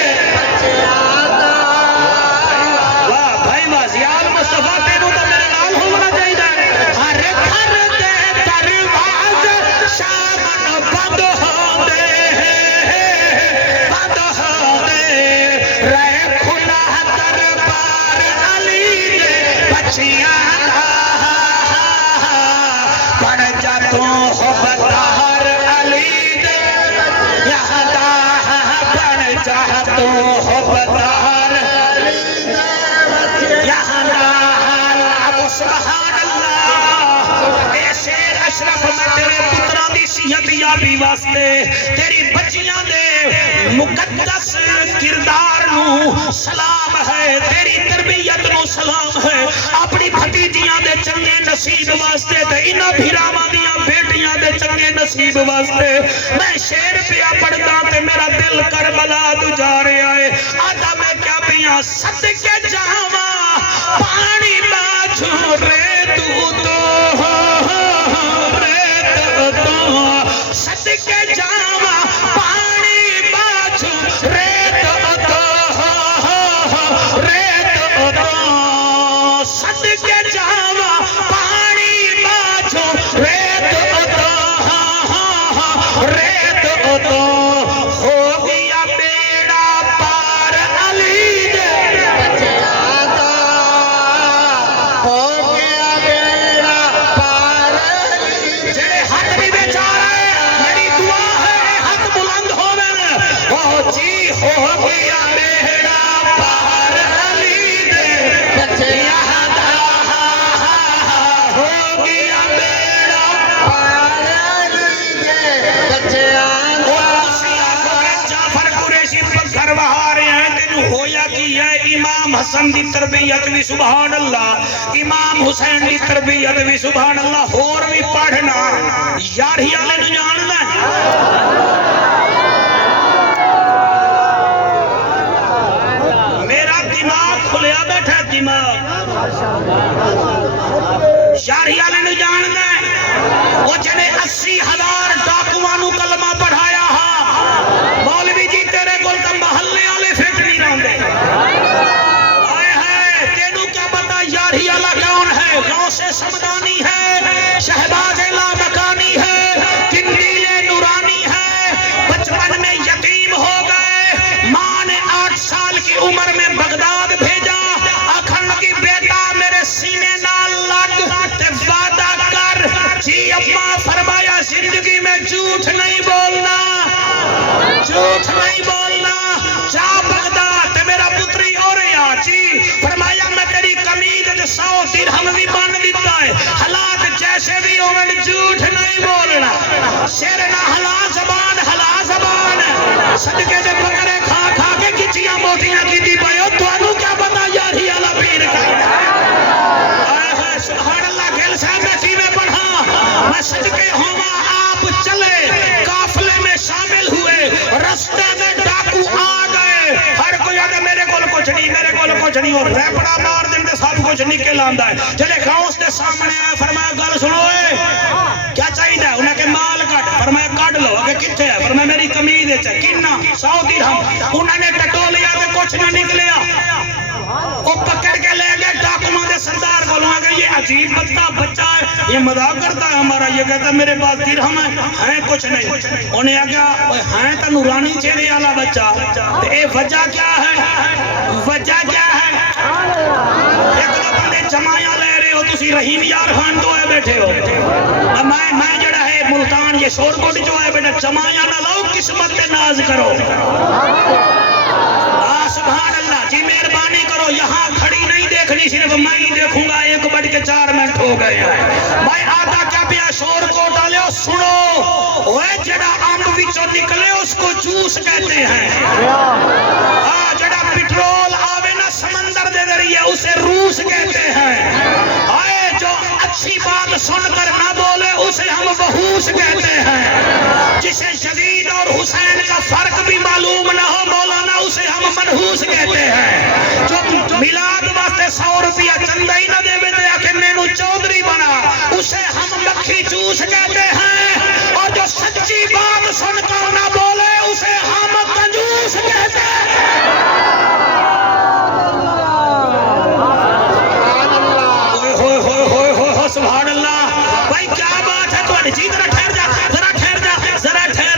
واہ بھائی مازیال مصطفیٰ تینوں تو میرے نال ہونا چاہیے ہر گھر دے دروازے شام نو بند ہو دے رائے کھلا دربار علی دے بچیاں پڑھ جاتوں ہو بتار علی دے یہاں پڑھ جاتوں ہو بتار علی دے یہاں سبحان اللہ اے شیر اشرف میں تیرے پترہ دی صحت یابی واسطے تیری بچیاں دے مقدس کردار نو سلام ہے تیری تربیت نو سلام ہے اپنی بھتیجیاں دے چنگے نصیب واسطے تے انہاں بھیراواں دیاں بیٹیاں دے چنگے نصیب واسطے میں شیر پیا پڑھدا تے میرا دل کربلا تو جا رہا ہے آدھا میں کیا پیاں صدقے جاواں پانی باجھو ریت صدقے جاواں پانی باجھو ریت صدقے جاواں پانی باجھو ریت ہو گیا بیڑا پار علی دے ہو گیا بیڑا پار علی جے ہاتھ بھی بیچارہ ہے میری دعا ہے ہاتھ بلند ہوئے جی ہو گیا بیڑا پار علی دے ہو گیا بیڑا پار علی دے جعفر قریشی پر گھر بہا رہے ہیں تینوں ہویا کی ہے امام حسن دی تربیت بھی سبحان اللہ، امام حسین دی تربیت بھی سبحان اللہ، اور بھی پڑھنا یاری والے نو جاننا میرا دماغ کھلیا بیٹھا دماغ یاری والے نو جاننا وہ جنے 80,000 ڈاکوانو کلمہ پڑھایا ہاں مولوی جی تیرے گل تو محلے والے فکر نہیں رہندے آئے ہے تینوں کیا پتا یاری والا کون ہے؟ غوث سمدانی ہے، شہباز لامکانی ہے، قندیل نورانی ہے، بچپن میں یتیم ہو گئے، ماں نے 8 سال کی عمر میں بغداد بھیجا، آکھن لگی بیٹا میرے سینے نال لگ تے وعدہ کر، جی اماں فرمایا زندگی میں جھوٹ نہیں بولنا، جھوٹ نہیں بولنا، جا بغداد تے میرا پتری اور آ جی فرمایا میں تیری قمید 100 درہم بھی بن دیتا ہے، حالات جیسے بھی ہوئے جھوٹ نہیں بولنا، شیر نہ ہلا زبان صدقے دے بکرے کھا کھا کے کچیاں موٹیاں کی دی بھائیو تو انہوں کیا پتا یاری اللہ پیر کا سبحان اللہ گل صاحب بیٹی میں پڑھا میں صدقے ہوا آپ چلے قافلے میں شامل ہوئے رستے میں ڈاکو آ گئے ہر کوئی آدھے میرے کول کچھ نہیں اور ریپڑا مار دیں دے سب کچھ نکل آندہ ہے جلے غوث دے سامنے آئے فرمایا گل سنو کیا چاہیے ہے انہیں کہ مال کٹ فرمایا کٹ لو کہ کتھے ہے فرمایا میری قمید ہے کنہ 100 درہم انہوں نے ٹٹو لیا تے کچھ نہ نکلیا وہ پکڑ کے لے گئے ڈاکوؤں دے سردار کو لوگا کہ یہ عجیب بچہ ہے یہ مذاق کرتا ہے ہمارا یہ کہتا ہے میرے پاس درہم ہیں کچھ نہیں انہیں آگیا ہیں تا نورانی چہرے والا بچہ تو اے وجہ کیا ہے وجہ کیا ہے ایک دو بندے جماعیاں لے رہے ہو تسی رحیم یار خان تو آئے بیٹھے ہو میں جڑا ہے ملتان یہ شور کوٹ جو آئے بیٹھے جماعیاں نہ لاؤ قسمت تے ناز کرو سبحان اللہ جی مہربانی کرو یہاں کھڑی نہیں دیکھنی صرف میں ہی دیکھوں گا 1 بج کے 4 منٹ ہو گئے ہیں بھائی آدھا کیا پیا شور کو ڈالے سنو اوے جڑا آمب وچوں نکلے اس کو جوس کہتے ہیں جڑا پٹرول آوے نا سمندر دے ذریعے اسے روس کہتے ہیں آئے جو اچھی بات سن کر نہ بولے اسے ہم بہوس کہتے ہیں جسے یزید اور حسین کا فرق بھی معلوم نہ ہو مولانا اسے ہم منحوس کہتے ہیں جو میلاد واسطے 100 روپیہ چندہ ہی نہ دے بیتے آکے مینو چودری بنا اسے ہم مکھی چوس کہتے ہیں اور جو سچی بات سن کر نہ بولے اسے ہم کنجوس کہتے ہیں سبحان اللہ بھائی کیا بات ہے تو جی ذرا ٹھہر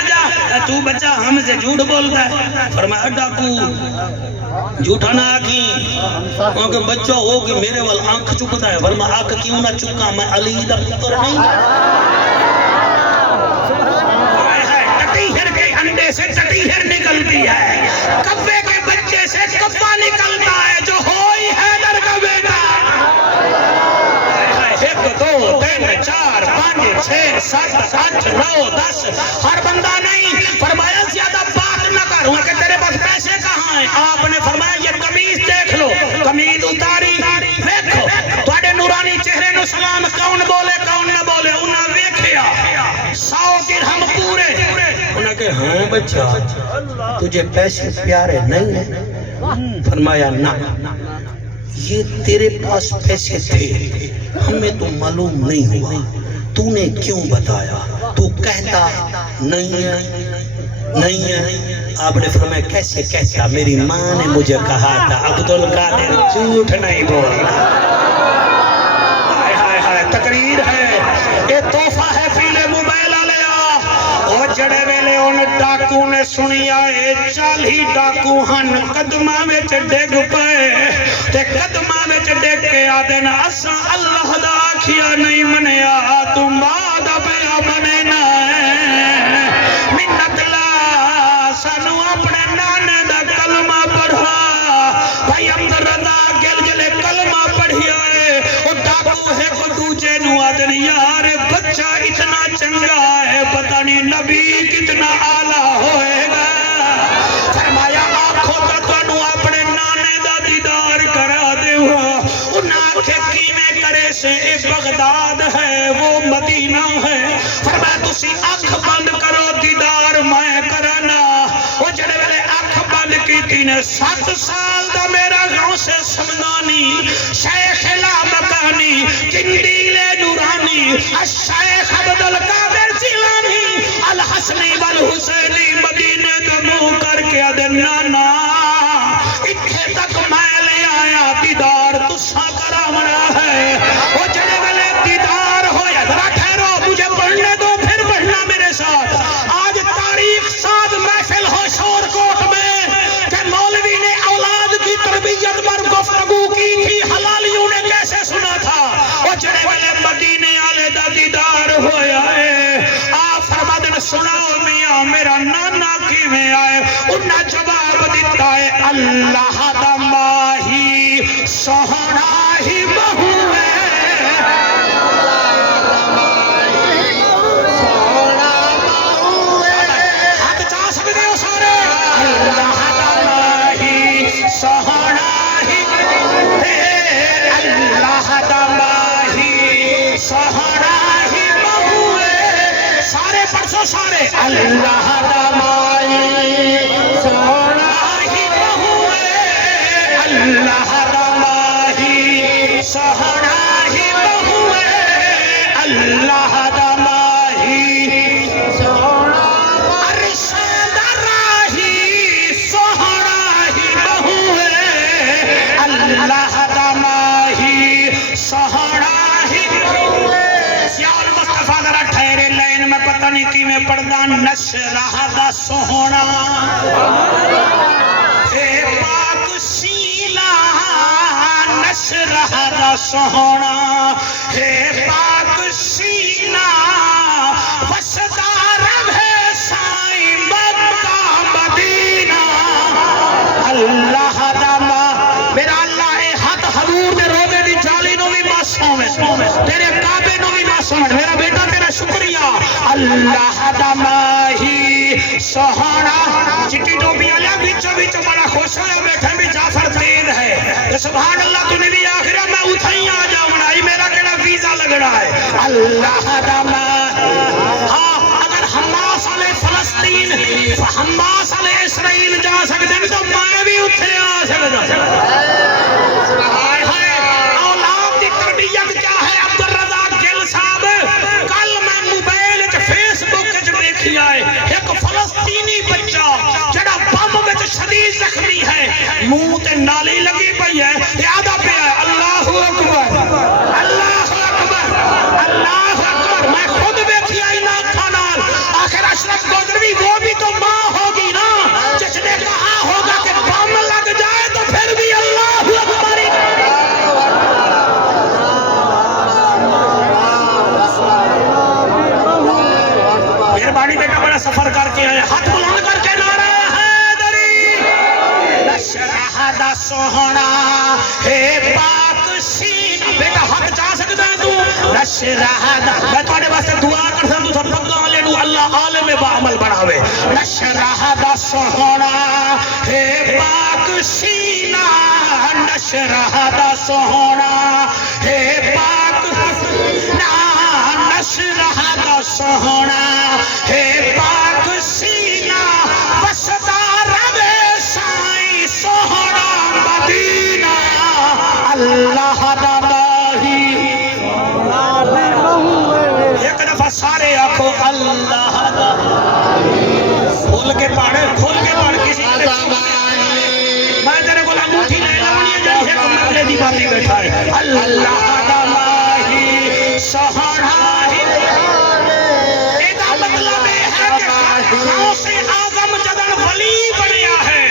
جا تو بچہ ہم سے جھوٹ بولتا ہے فرمایا ڈاکو جھوٹا نہ آگی کیونکہ بچہ ہو کہ میرے وال آنکھ چکتا ہے فرمایا آنکھ کیوں نہ چکا میں علی دا پتر نہیں ٹٹی ہر کے انڈے سے ٹٹی ہر نکلتی ہے کبے کے بچے سے کبا نکلتا ہے جو ہوئی حیدر کا بیٹا 1 2 3 4 5 6 7 8 9 10 ہر بندہ نہیں فرمایا زیادہ بات نہ کروں کہ تیرے پاس پیسے کہاں ہیں آپ نے فرمایا یہ قمیض دیکھ لو قمیض اتاری دیکھو تھوڑے نورانی چہرے نو سلام کون بولے کون نہ بولے انہاں ویکھیا 100 درہم پورے انہاں کہ ہاں بچہ تجھے پیسے پیارے نہیں ہیں فرمایا نہ یہ تیرے پاس پیسے تھے ہمیں تو معلوم نہیں ہوا تو نے کیوں بتایا تو کہتا نہیں ہے آپ نے فرمایا کیسے کہتا میری ماں نے مجھے کہا تھا عبدالقادر جھوٹ نہیں بولنا ہائے تقریر ہے یہ تحفہ ہے فیل موبائل آلیا اور جڑے ویلے ان ڈاکو نے سنیا 40 ڈاکو ہن قدمہ میں ڈگ پائے تے قدمہ میں ڈگ کے آدن اسا اللہ دا کھیا نہیں منیا تم بعد پیا مننا منت لا سانو اپنے نانے دا کلمہ پڑھا بھائی عبد رضا گل گلے کلمہ پڑھیا ہے وہ ڈاکو ہے کو دوجے نو آدن یار بچہ اتنا چنگا ہے پتہ نہیں نبی کتنا آلہ ہوئے گا فرمایا آنکھوں تک انو اپنے نانے دا دیدار کر آنکھیں کیویں کرے سے اے بغداد ہے وہ مدینہ ہے فرمایا تسی اکھ بند کرو دیدار میں کرنا وہ جڑے ویلے اکھ بند کیتی نے 7 سال دا میرا گاؤں سے سمنانی شیخ لامکانی قندیل نورانی الشیخ عبدالقادر جیلانی الحسنی والحسینی مدینے دا منہ کر کے ادنا نا اتھے تک میں لے آیا دیدار تسا کرامنا ہے وہ جڑے والے دیدار ہو یا ذرا ٹھہرو مجھے پڑھنے دو پھر پڑھنا میرے ساتھ آج تاریخ ساز محفل ہو شور کوٹ میں کہ مولوی نے اولاد کی تربیت پر گفتگو کی تھی حلالیوں نے کیسے سنا تھا وہ جڑے والے مدینے والے دا دیدار ہویا ہے آپ فرمادن سناؤ میاں میرا نانا کی میں آئے انہا جواب دیتا ہے اللہ دا ماہی سہنا ہی بہو ہے ہاتھ چاہ سکتے ہو سارے اللہ دا ماہی سہنا ہی اللہ دا ماہی سہنا ہی بہو ہے سارے پڑھو سارے اللہ دا ماہی سہنا ہی بہو ہے اللہ دا ماہی سہنا ہی بہو ہے اللہ دا ماہی سہنا ارشاد راہی سہنا ہی بہو ہے اللہ دا ماہی سہنا ہی بہو ہے سیال مصطفیٰ ذرا ٹھہرے لین میں پتہ نہیں کی میں پڑھدا نشرہ دا سہنا اے پاک سینہ نشرہ دا سہنا اے پاک سینہ وسدار ہے سائیں مکہ مدینہ اللہ دا میرا اللہ اے ہاتھ حضور دے روزے دی جالی نو بھی معصوم ہے تیرے کعبے نو بھی معصوم ہے میرا بیٹا تیرا شکریہ اللہ دا ماہی سہنا چٹی ٹوپی آلیا بیچو بڑا خوش ہویا بیٹھے بھی جعفر دین ہے تو سبحان اللہ تو نے بھی آخرہ میں اتھائی آ جاؤں آئی میرا کہنا ویزا لگنا ہے اللہ دا ماہی ہاں اگر حماس علیہ فلسطین حماس علیہ اسرائیل جا سکتے ہیں تو میں بھی اتھے آ سکتا اولاد دی تربیت کیا ہے عبدالرزاق گل صاحب کل میں موبائل فیس بک دیکھی آئے ایک فلسطینی بچہ جڑا بم وچ شدید زخمی ہے منہ تے نالی لگی پئی ہے یادہ پہ ہے اللہ اکبر اللہ اکبر اللہ اکبر میں خود بیٹھی آئی نا کھانال آخر اشرف گودروی وہ بھی تو ماں ہوگی نا جس نے کہا ہوگا کہ بم لگ جائے تو پھر بھی اللہ اکبر مہربانی بیٹا بڑا سفر کر کے آئے ہاتھ بلند کر کے نعرہ حیدری نشرہ دا سہنا ہے پاک سینہ بیٹا ہاتھ چاہ سکتا ہے تو نشرہ دا میں تھوڑے واسطے دعا کرتا ہوں تو سب لوگ والے نو اللہ عالم بعمل بڑھاوے نشرہ دا سہنا ہے پاک سینہ نشرہ دا سہنا ہے پاک سینہ نشرہ دا سہنا ہے پاک سینہ وسدار ہے سائیں سہنا مدینہ اللہ دا ماہی ایک دفعہ سارے آنکھو اللہ دا کھول کے پڑھ کسی میں تیرے کو لانگوٹھی نہیں لگنی ہے جائے ایک مرلے دی باتیں بیٹھا ہے اللہ دا ماہی سہنا ہی غوث اعظم جدن ولی بنیا ہے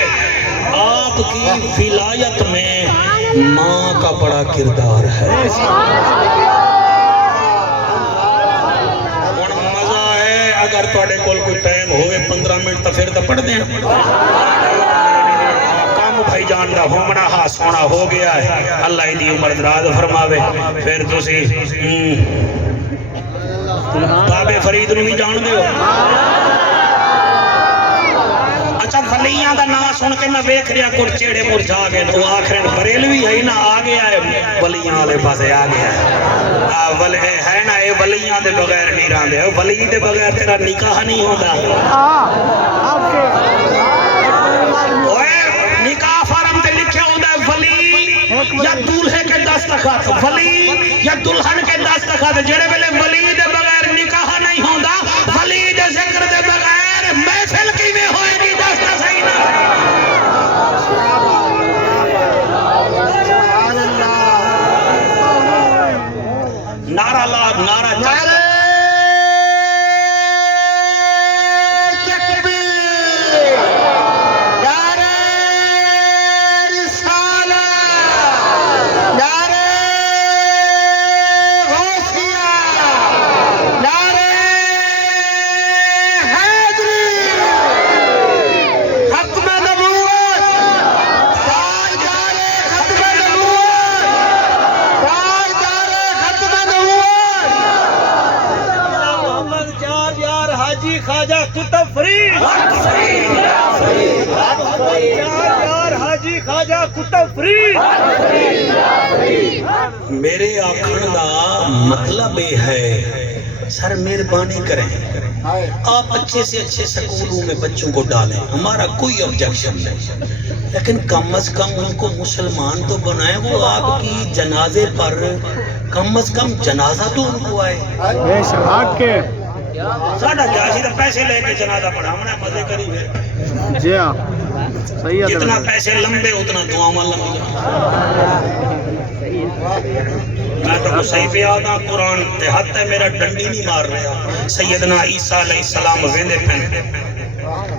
آپ کی ولایت میں ماں کا بڑا کردار ہے مزہ ہے اگر توڑے کول کوئی ٹائم ہوئے 15 منٹ تو پھر تو پڑھ دیں کام بھائی جان دا ہومنا ہاں سونا ہو گیا ہے اللہ دی عمر دراز فرماوے پھر تسی بابے فرید نو بھی جان دے ہو اچھا ولیاں دا نام سن کے میں ویکھ رہا کچھ چیڑے مرجھا گئے تو آخر بریلوی ہے نا آ گیا ہے ولیاں والے پاسے آ گیا ہے نا یہ ولیاں دے بغیر نہیں راندے ولی دے بغیر تیرا نکاح نہیں ہوتا نکاح فارم تے لکھے ہوتا ہے ولی یا دولہے کے دستخط ولی یا دلہن کے دستخط جڑے ویلے ولی دے بغیر نکاح نہیں ہوتا ولی دے ذکر دے بغیر محفل کی میں ہوئے گی دستا صحیح نہ نعرہ لا نعرہ چاہتا خواجہ کتب فرید یار حاجی خواجہ کتب فرید میرے آکھن دا مطلب یہ ہے سر مہربانی کریں آپ اچھے سے اچھے سکولوں میں بچوں کو ڈالیں ہمارا کوئی آبجیکشن نہیں لیکن کم از کم ان کو مسلمان تو بنائیں وہ آپ کی جنازے پر کم از کم جنازہ تو ان کو آئے ساڑھا جاشی تو پیسے لے کے جنازہ پڑھا ہم نے مزے کری ہے جی ہاں صحیح ہے جتنا پیسے لمبے اتنا دعاواں لمبی میں تو صحیح پہ آدھا قرآن تے حد ہے میرا ڈنڈی نہیں مار رہا سیدنا عیسیٰ علیہ السلام ویندے پہن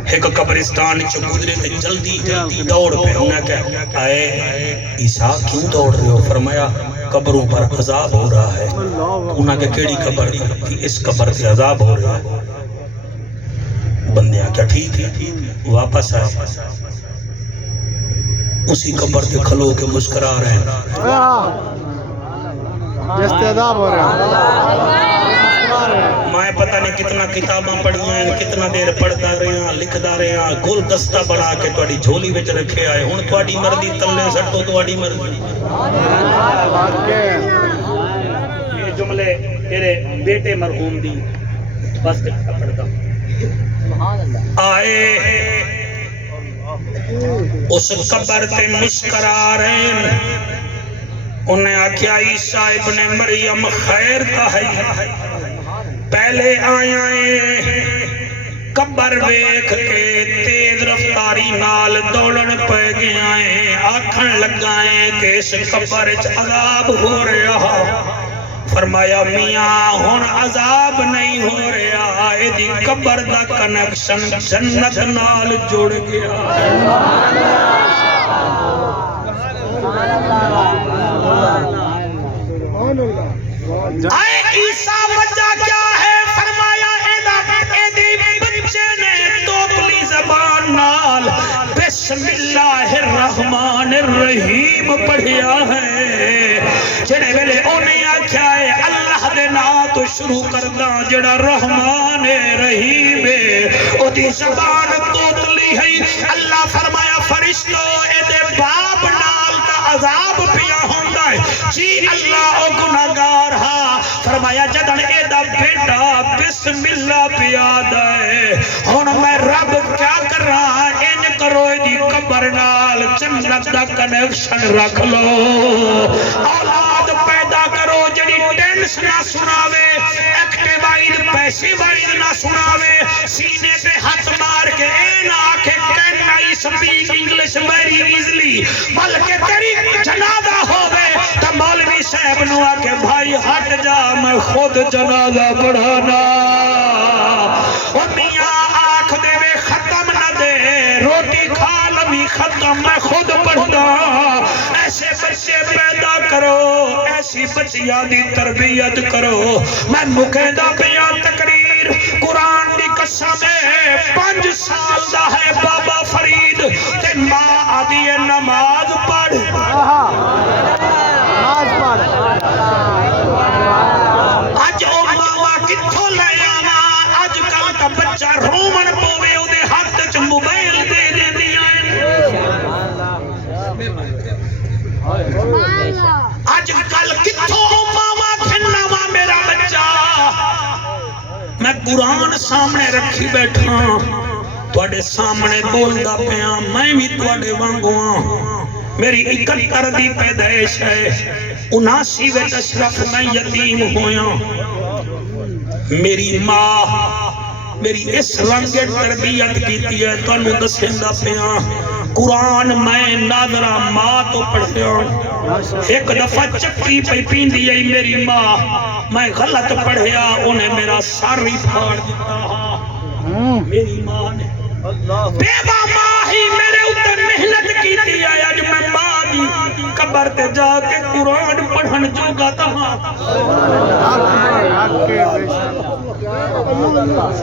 ایک قبرستان چو گزرے تے جلدی دوڑ پہ انہیں کہ آئے عیسیٰ کیوں دوڑ رہے ہو فرمایا قبروں پر عذاب ہو رہا ہے انہاں کے کیڑی قبر تھی اس قبر سے عذاب ہو رہا ہے بندیاں کیا ٹھیک ہے واپس آئے اسی قبر سے کھلو کے مسکرا رہے ہیں جس عذاب ہو رہا ہے میں پتہ نہیں کتنا کتاباں پڑھی ہیں کتنا دیر پڑھتا رہے ہیں لکھتا رہے ہیں گل دستہ بنا کے تھوڑی جھولی وچ رکھے آئے ہن تھوڑی مرضی تلے سٹو تھوڑی مرضی یہ جملے تیرے بیٹے مرحوم دی بس پڑھتا آئے اس قبر تے مسکرا رہے ہیں انہیں آکھیا عیسیٰ ابن مریم خیر کا ہے پہلے آئیں قبر ویکھ کے تیز رفتاری نال دوڑن پہ گیا ہیں آکھن لگائیں کہ اس قبر اچ عذاب ہو رہا فرمایا میاں ہن عذاب نہیں ہو رہا اے دی قبر دا کنیکشن جنت نال جڑ گیا آئے عیسیٰ وجہ کیا ہے فرمایا ایدی بچے نے توپلی زبان نال بسم اللہ الرحمن الرحیم پڑھیا ہے جڑے ویلے انہیں آکھیا ہے اللہ دے نام تو شروع کردہ جڑا رحمان رحیم او دی زبان توپلی ہے اللہ فرمایا فرشتو ایدے باب نال دا عذاب پیا ہوندہ ہے جی اللہ او گناہگار ہاں فرمایا جدن ایدہ بیٹا بسم اللہ پیادہ ہے ہون میں رب کیا کر رہا ان کرو دی قبر نال جنت دا کنیکشن رکھ لو اولاد پیدا کرو جڑی ٹینس نہ سناوے ایکٹیو وائد پیسی وائد نہ سناوے سینے پہ ہاتھ مار کے اے نہ آکھے can I speak English very easily بلکہ تیری جنازہ ہوئے تو مولوی صاحب نو آکے بھائی ہٹ جا میں خود جنازہ پڑھانا اور میاں آنکھ دے وے ختم نہ دے روٹی کھا لمی ختم میں خود پڑھنا ایسے بچے پیدا کرو ایسی بچیاں دی تربیت کرو میں مقیدہ بیان تقریر قرآن دی قسم ہے 5 سال دا ہے بابا فرید تے ماں آدھی نماز پڑھ آج او ماما کتھو لے آنا آج کل کا بچہ رومن پوے او دے ہاتھ چ موبائل دے دے رکھی بیٹھا تواڈے سامنے بولدا پیا میں بھی تواڈے وانگوں ہاں میری 71 دی پیدائش ہے 79 وچ اشرف میں یتیم ہویا میری ماں میری اس رنگ تربیت کیتی ہے تانوں دسیندا پیا قرآن میں نادرا ماں تو پڑھیا ایک دفعہ چکی پہ پیندی ہے میری ماں میں غلط پڑھیا انہیں میرا سر ہی پھاڑ دیتا میری ماں نے بیوہ ماں ہی میرے اوپر محنت کیتی ہے اج میں ماں دی قبر تے جا کے قرآن پڑھن جوگا تھا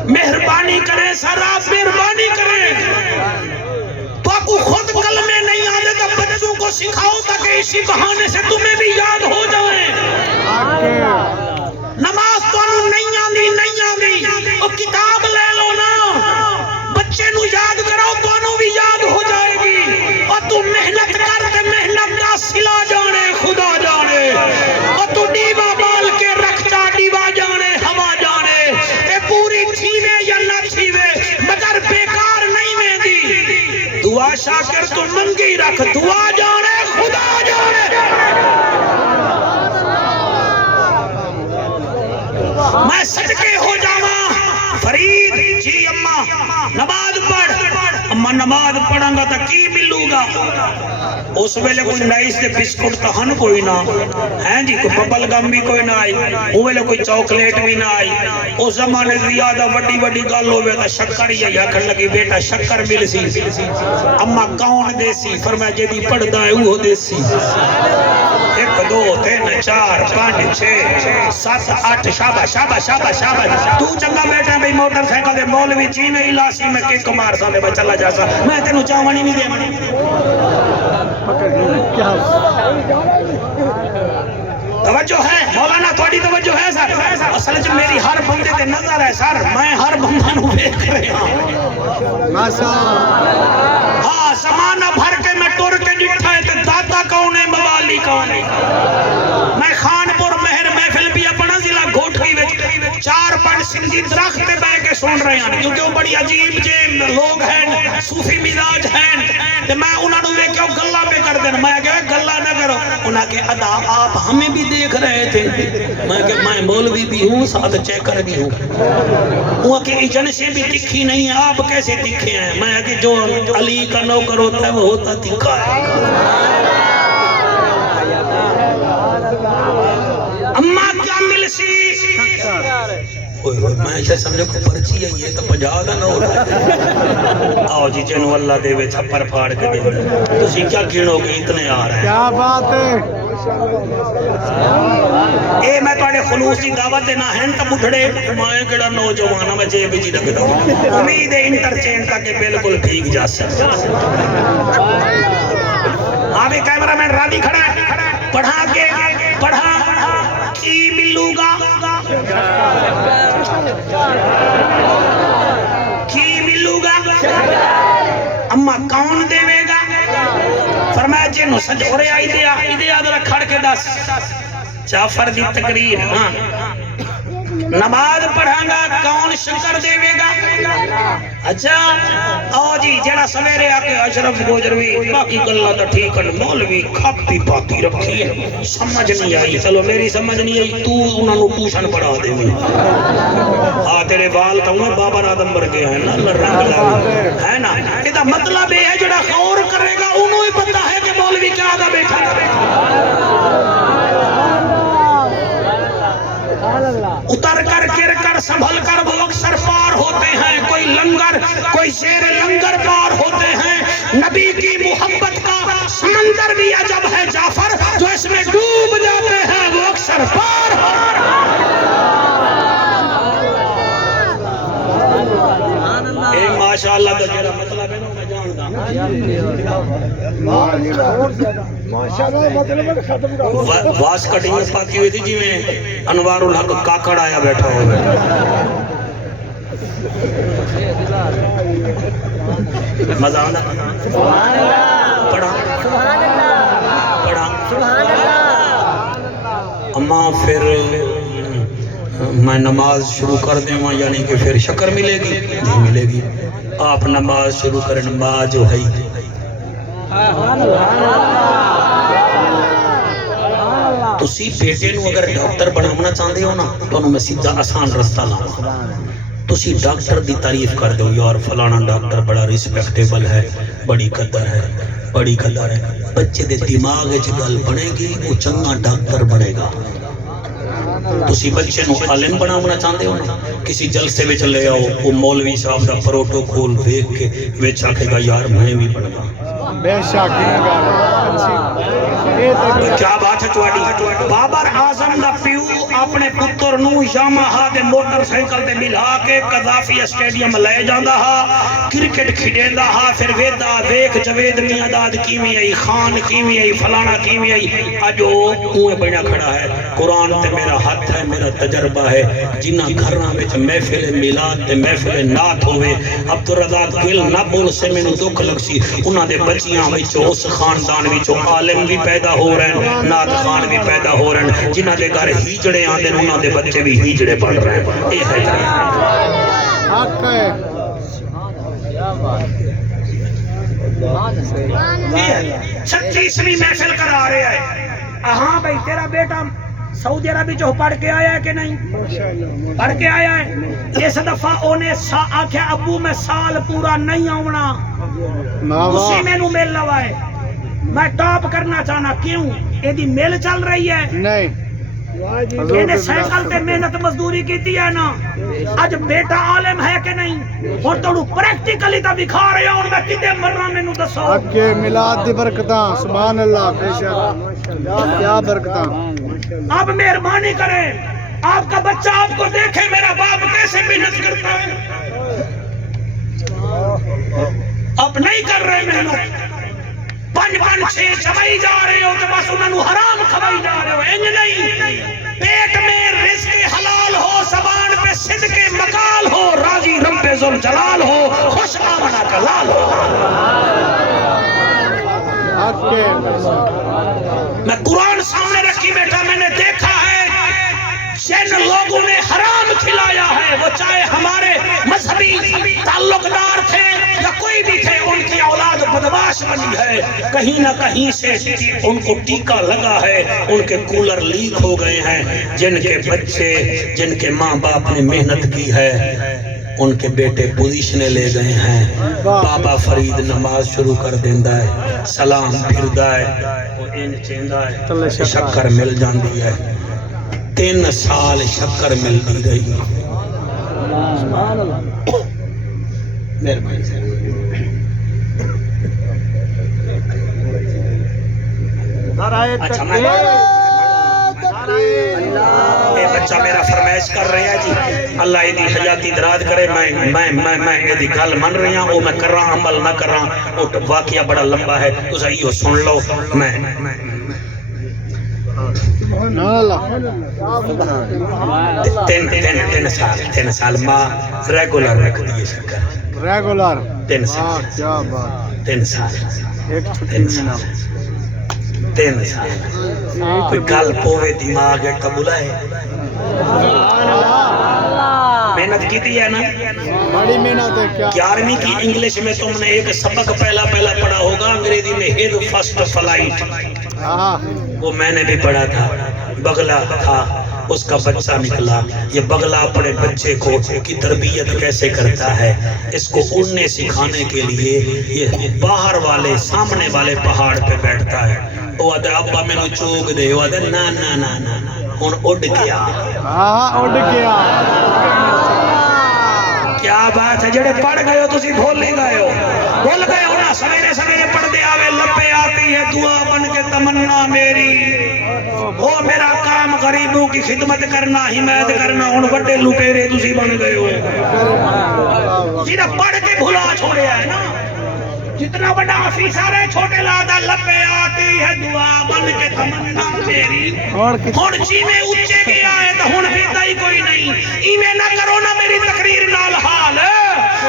مہربانی کریں سر آپ مہربانی کریں باقو خود کلمے نہیں آدھے تو بچوں کو سکھاؤ تاکہ اسی بہانے سے تمہیں بھی یاد ہو جائیں نماز تو انہوں نہیں آدھی اور کتاب لے لو نا بچے نو یاد کراؤ تو انہوں بھی یاد ہو جائے گی اور تو محنت کرتے محنت دا سلا جانے خدا جانے اور تو ڈیوہ بال کے رکھ جا ڈیوہ جانے ہوا جانے اے پوری چھیوے یا نہ چھیوے مگر بیکار نہیں میں دی دعا شاکر تو منگی رکھ دعا جانے خدا جانے میں صدقے ہو جاواں فرید جی اماں نماز پڑھ اماں نماز پڑھاں گا تا کی ملوں گا اس ویلے کوئی نائس دے بسکٹ تہن کوئی نہ ہیں جی کوئی ببل گم بھی کوئی نہ آئی وہ ویلے کوئی چاکلیٹ بھی نہ آئی اس زمانے زیادہ وڈی وڈی گل ہوئے تا شکر یا کھڑ لگی بیٹا شکر مل سی اماں کون دے سی فرمایا جیدی پڑھ دائیں وہ دے سی 1 2 3 4 5 6 7 8 شاباش شاباش شاباش شاباش تو چنگا بیٹا بھئی موٹر سائیکل دے مولوی چی میں علاسی میں کک مار سا میں چلا جا سا میں تینوں چاوانی نہیں دے توجہ ہے مولانا تھوڑی توجہ ہے سر اصل جو میری ہر بندے تے نظر ہے سر میں ہر بندہ نو دیکھ رہا ہوں ہاں زمانہ بھر کے میں ٹر کے ڈٹھا ہے تے دادا کون ہے موالی کون ہے میں خانپور مہر محفل بھی اپنا ضلع گھوٹکی وچ 4-5 سنگھی درخت پہ بہ کے سن رہے ہیں کیونکہ وہ بڑی عجیب جے لوگ ہیں صوفی مزاج ہیں تے میں انہاں نو ویکھیا گلاں پہ کر دین میں کہا گلاں نہ کرو انہاں کہ ادا آپ ہمیں بھی دیکھ رہے تھے میں کہ میں مولوی بھی ہوں ساتھ چیکر بھی ہوں وہ کہ ایجنسی بھی تکھی نہیں ہے آپ کیسے تکھے ہیں میں کہ جو علی کا نوکر ہوتا ہے وہ ہوتا تکھا ہے اماں کیا مل سی میں ایسے سمجھو کہ پرچی ہے یہ تو 50 دا نہ ہوتا آؤ جی جنو اللہ دے وے چھپر پھاڑ کے دے تو سی کیا گھنو گے اتنے آ رہے ہیں کیا بات ہے اے میں توڑے خلوص دی دعوت دینا ہیں تا بڑھڑے میں کڑا نوجوانا میں جے بھی جی رکھتا ہوں امید ہے انٹرچینٹ تک بالکل بھیگ جا سکتا آبی کیمرامین رادی کھڑا ہے پڑھا کے پڑھا کی ملوں گا کی ملوں گا اما کون دے وے گا فرمایا جنو سج اور آئی دیا ذرا کھڑ کے دس جعفر دی تقریر ہاں نماز پڑھاں گا کون شکر دے وے گا اچھا آؤ جی جڑا سویرے آ کے اشرف گوجروی باقی گلا تو ٹھیک ہے مولوی کھاپی پاتی رکھی ہے سمجھ نہیں آئی چلو میری سمجھ نہیں آئی تو انہوں نے ٹیوشن پڑھا دے ہاں تیرے بال تو میں بابر آدم ورگے ہیں نا رنگ لگے ہے نا یہ مطلب یہ ہے جڑا غور کرے گا انہوں ہی پتہ ہے کہ مولوی کیا آدھا بیٹھا اتر کر گر کر سنبھل کر وہ اکثر پار ہوتے ہیں کوئی لنگر کوئی زیر لنگر پار ہوتے ہیں نبی کی محبت کا سمندر بھی عجب ہے جعفر جو اس میں ڈوب جاتے ہیں وہ اکثر پار اے ماشاءاللہ تو جڑا مطلب ہے نا میں جاندا واس کٹنگ پاتی ہوئی تھی جی میں انوار الحق کاکڑ آیا بیٹھا ہو مزہ آندا پڑھا پڑھا اماں پھر میں نماز شروع کر دیں یعنی کہ پھر شکر ملے گی؟ نہیں ملے گی. آپ نماز شروع کریں. نماز جو ہے تسی بیٹے نو اگر ڈاکٹر بنانا چاہتے ہو نا تو میں سیدھا آسان رستہ لاؤں. تسی ڈاکٹر دی تعریف کر دو یار فلانا ڈاکٹر بڑا ریسپیکٹیبل ہے, بڑی قدر ہے, بڑی قدر ہے. بچے دے دماغ وچ گل بنے گی, وہ چنگا ڈاکٹر بنے گا. تسی بچے نو عالم بنانا چاہتے ہو نا, کسی جلسے وچ لے آؤ, وہ مولوی صاحب دا پروٹوکول دیکھ کے وچ آکھے گا یار میں بھی بننا. بے شک کیا بات ہے تواڈی. بابر اعظم دا پیو اپنے پتر نو یاماہا دے موٹر سائیکل تے ملا کے قذافی اسٹیڈیم لے جاندا ہا, کرکٹ کھیڈیندا ہا, پھر ویدا ویکھ جوید میاں داد کیویں آئی, خان کیویں آئی, فلانا کیویں آئی. اج اوے بنیا کھڑا ہے. قرآن تے میرا ہاتھ ہے, میرا تجربہ ہے. جنہاں گھراں وچ محفل میلاد تے محفل نعت ہوے, عبدالرزاق گل نہ بول سے مینوں دکھ لگ سی. انہاں دے بچیاں وچوں اس خاندان وچوں عالم بھی پیدا ہو رہے ہیں, نعت خان بھی پیدا ہو رہے ہیں. جنہاں دے گھر ہیجڑے آندے انہاں دے بچے بھی ہیجڑے پڑھ رہے ہیں. یہ ہے حق ہے. سچی سویں محفل کرا رہے ہیں. ہاں بھائی تیرا بیٹا سعودی عربی جو پڑھ کے آیا ہے کہ نہیں؟ پڑھ کے آیا ہے. اس دفعہ انہیں آکھیا ابو میں سال پورا نہیں آونا, اسی میں نو میل لوائے. میں ٹاپ کرنا چاہنا. کیوں؟ یہ دی میل چل رہی ہے نہیں, انہیں سائیکل تے محنت مزدوری کی ہے نا. اج بیٹا عالم ہے کہ نہیں؟ اور تو پریکٹیکلی تا دکھا رہے ہوں. میں کتے مرنا مینوں دسو. حق کے میلاد دی برکتاں. سبحان اللہ. بے شک کیا برکتاں. آپ مہربانی کریں, آپ کا بچہ آپ کو دیکھے میرا باپ کیسے محنت کرتا ہے. آپ نہیں کر رہے محنت, 5-6 چبائی جا رہے ہو تو بس انہوں نے حرام کھوائی جا رہے ہو. انج نہیں, پیٹ میں رزق حلال ہو, زبان پہ صدق مقال ہو, راضی رب ذوالجلال ہو, خوش آمنا کلال ہو. حق کے میں قرآن سامنے رکھی بیٹھا, میں نے دیکھا ہے جن لوگوں نے حرام کھلایا ہے وہ چاہے ہمارے مذہبی تعلق دار تھے یا کوئی بھی تھے, ان کی اولاد بدماش بنی ہے. کہیں نہ کہیں سے ان کو ٹیکا لگا ہے, ان کے کولر لیک ہو گئے ہیں. جن کے بچے, جن کے ماں باپ نے محنت کی ہے, ان کے بیٹے پوزیشنیں لے گئے ہیں. بابا فرید نماز شروع کر دیندہ ہے, سلام پھردا ہے, شکر مل جاندی ہے. 3 سال شکر ملتی رہی. اچھا یہ بچہ میرا فرمائش کر رہا ہے جی, اللہ یہ حیاتی دراد کرے. میں یہ گل من رہی ہوں, وہ میں کر رہا عمل نہ کر رہا. وہ واقعہ بڑا لمبا ہے, تو یہ سن لو. میں 3 سال ماں ریگولر رکھ دیئے شکر. ریگولر 3 سال. کیا بات. 3 سال. ایک چھٹی منا. 3 سال. کوئی گل پوے دماغ ہے قبول ہے. محنت کی تھی ہے نا, بڑی محنت ہے. کیا 11ویں کی انگلش میں تم نے ایک سبق پہلا پڑھا ہوگا, انگریزی میں ہیڈ فرسٹ فلائٹ. وہ میں نے بھی پڑھا تھا. بغلہ تھا, اس کا بچہ نکلا. یہ بغلہ اپنے بچے کو کی تربیت کیسے کرتا ہے, اس کو اڑنے سکھانے کے لیے یہ باہر والے سامنے والے پہاڑ پہ بیٹھتا ہے. وہ آدھے ابا میں نے چوک دے, وہ آدھے نا نا نا نا ہن اڑ گیا. اڑ گیا. کیا بات ہے. جڑے پڑھ گئے ہو تسی بھول نہیں گئے ہو, بھول گئے ہو نا. سویرے سویرے پڑھ دے آوے لپے آتی ہے دعا بن کے تمنا میری. وہ میرا کام غریبوں کی خدمت کرنا, حمایت کرنا. ہن بڑے لٹیرے تسی بن گئے ہو. جنہاں پڑھ کے بھلا چھوڑیا ہے نا, جتنا بڑا آفیسر ہے چھوٹے لادا لپے آتی ہے دعا بن کے تمنا میری. ہن چیویں اونچے گیا ہے تو ہن ویدا ہی کوئی نہیں. ایویں نہ کرو نا میری تقریر نال حال.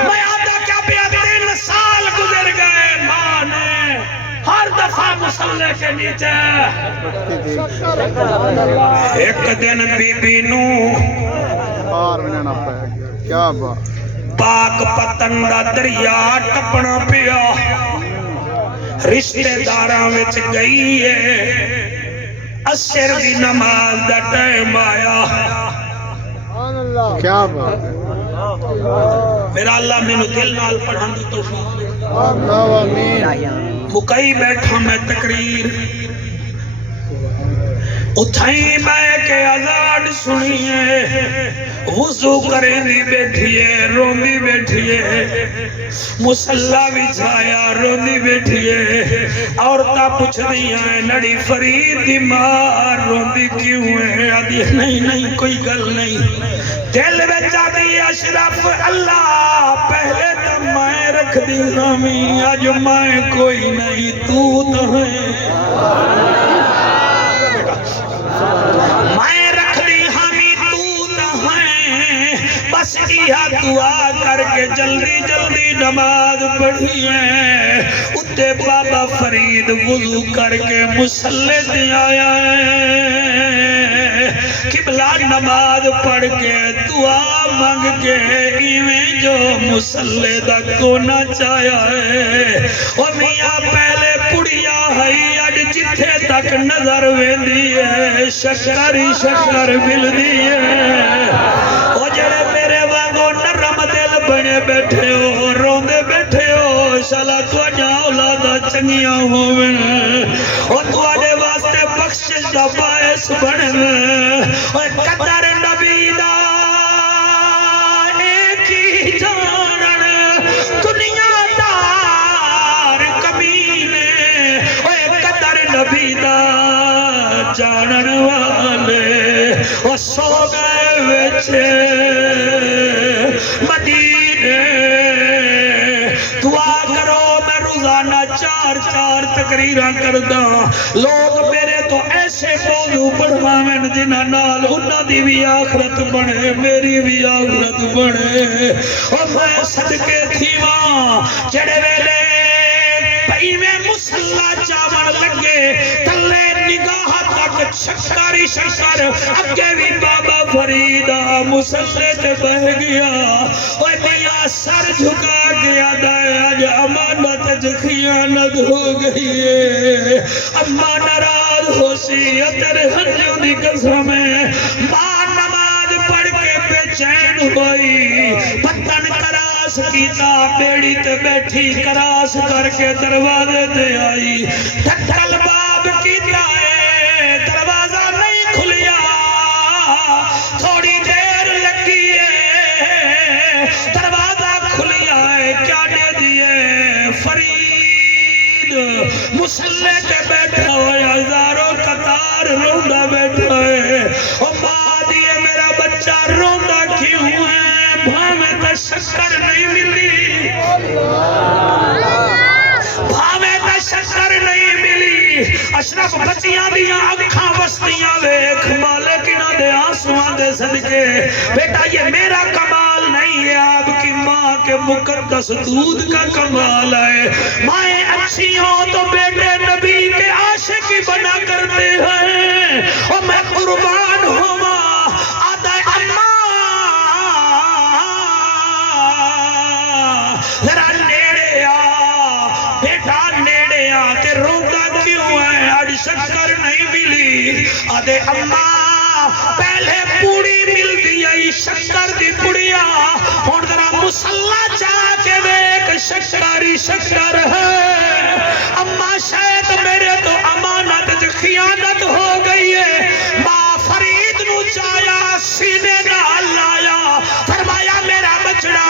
میں آدھا کیا پیا 3 سال گزر گئے, ماں نے ہر دفعہ مسلح کے نیچے. ایک دن بی بی نو باہر بنانا پڑے گا کیا بات پاک پتن دا دریا ٹپنا پیا رشتے داراں وچ گئی ہے عصر دی نماز دا ٹائم آیا کیا بات ہے میرا اللہ مینوں دل نال پڑھان دی توفیق دے اللہ آمین مکئی بیٹھا میں تقریر اتھائی میں کے آزاد سنیے وضو کریں دی بیٹھیے روندی بیٹھیے مسلح بچھایا روندی بیٹھیے عورتاں پوچھ دیا ہے نڑی فرید دی ماں روندی کیوں ہے آدھی نہیں نہیں کوئی گل نہیں دل بچا دی اشرف اللہ پہلے تو میں رکھ دی غامی آج میں کوئی نہیں تو تو ہے میں رکھ دی ہمیں تو نہ ہے بس یہ دعا کر کے جلدی جلدی نماز پڑھی ہے اتے بابا فرید وضو کر کے مصلی دے آیا ہے قبلہ نماز پڑھ کے دعا مانگ کے ایویں جو مصلی دا کونا چاہیا ہے اور میاں پہلے پڑیا ہے اج جتھے تک نظر ویندی ہے شکر ہی شکر مل دی ہے او جڑے میرے وانگو نرم دل بنے بیٹھے ہو روندے بیٹھے ہو شالا تواڈیاں اولاداں چنگیاں ہوویں او تواڈے واسطے بخشش دا باعث بنن او قدر نبی دا ایک ہی جانن دنیا دار کمینے او قدر نبی دا جانن والے وہ سو گئے وچے مدینے دعا کرو میں روزانہ چار تقریراں کردہ لوگ میرے تو ایسے موضوع پڑھوائیں جنہاں نال انہاں دی بھی آخرت بنے میری بھی آخرت بنے اور میں صدقے تھیواں جڑے ویلے پئی میں مسلح چاون لگے تلے نگاہ تک شکاری شکر اگے بھی بابا فریدہ مسلح تے بہ گیا اوہ میاں سر جھکا گیا دائے آج امانت خیانت ہو گئی ہے اما ناراض ہو سی تیرے ہنجوں دی قسم ہے ماں نماز پڑھ کے بے چین ہوئی پتن کراس کیتا بیڑی تے بیٹھی کراس کر کے دروازے تے آئی دھکل باب کیتا ہے دروازہ نہیں کھلیا تھوڑی دیر لگی ہے دروازہ کھلیا ہے کیا دے دیئے فرید مسلح تے بیٹھا ہوئے ہزاروں قطار روندہ بیٹھا ہے اور ماں دیئے میرا بچہ روندہ کیوں ہے بھامیں تا شکر نہیں ملی بھامیں تا شکر نہیں ملی اشرف بچیاں دیاں اکھاں بستیاں ویکھ مالک نہ دے آنسوان دے صدقے بیٹا یہ میرا کمال نہیں ہے آپ کی ماں کے مقدس دودھ کا کمال ہے مائیں اچھی ہوں تو بیٹے نبی کے عاشقی بنا کرتے ہیں اور میں قربان ہوا آدھا اماں ذرا نیڑے آ بیٹا نیڑے آ تے روندہ کیوں ہے آج شکر نہیں ملی آدھے اماں پہلے پوڑی مل دیئی شکر دی پوڑیا اور ذرا مسلح چاہ کے دیکھ شکری شکر ہے اماں شاید میرے تو امانت خیانت ہو گئی ہے ماں فرید نو چایا سینے نہ لایا فرمایا میرا بچڑا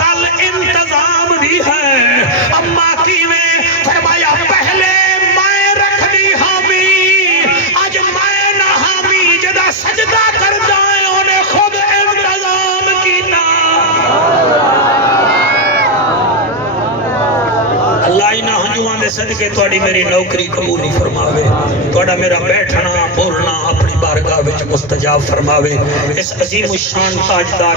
گل انتظام دی ہے اماں کی میں فرمایا پہلے میں رکھ دی حامی آج میں نہ حامی جدا سجدہ کر جائیں انہیں خود انتظام کیتا اللہ انہاں ہنجوان دے صدقے توڑی میری نوکری قبولی فرماوے توڑا میرا بیٹھنا بولنا اپنی بارگاہ وچ مستجاب فرماوے اس عظیم الشان تاجدار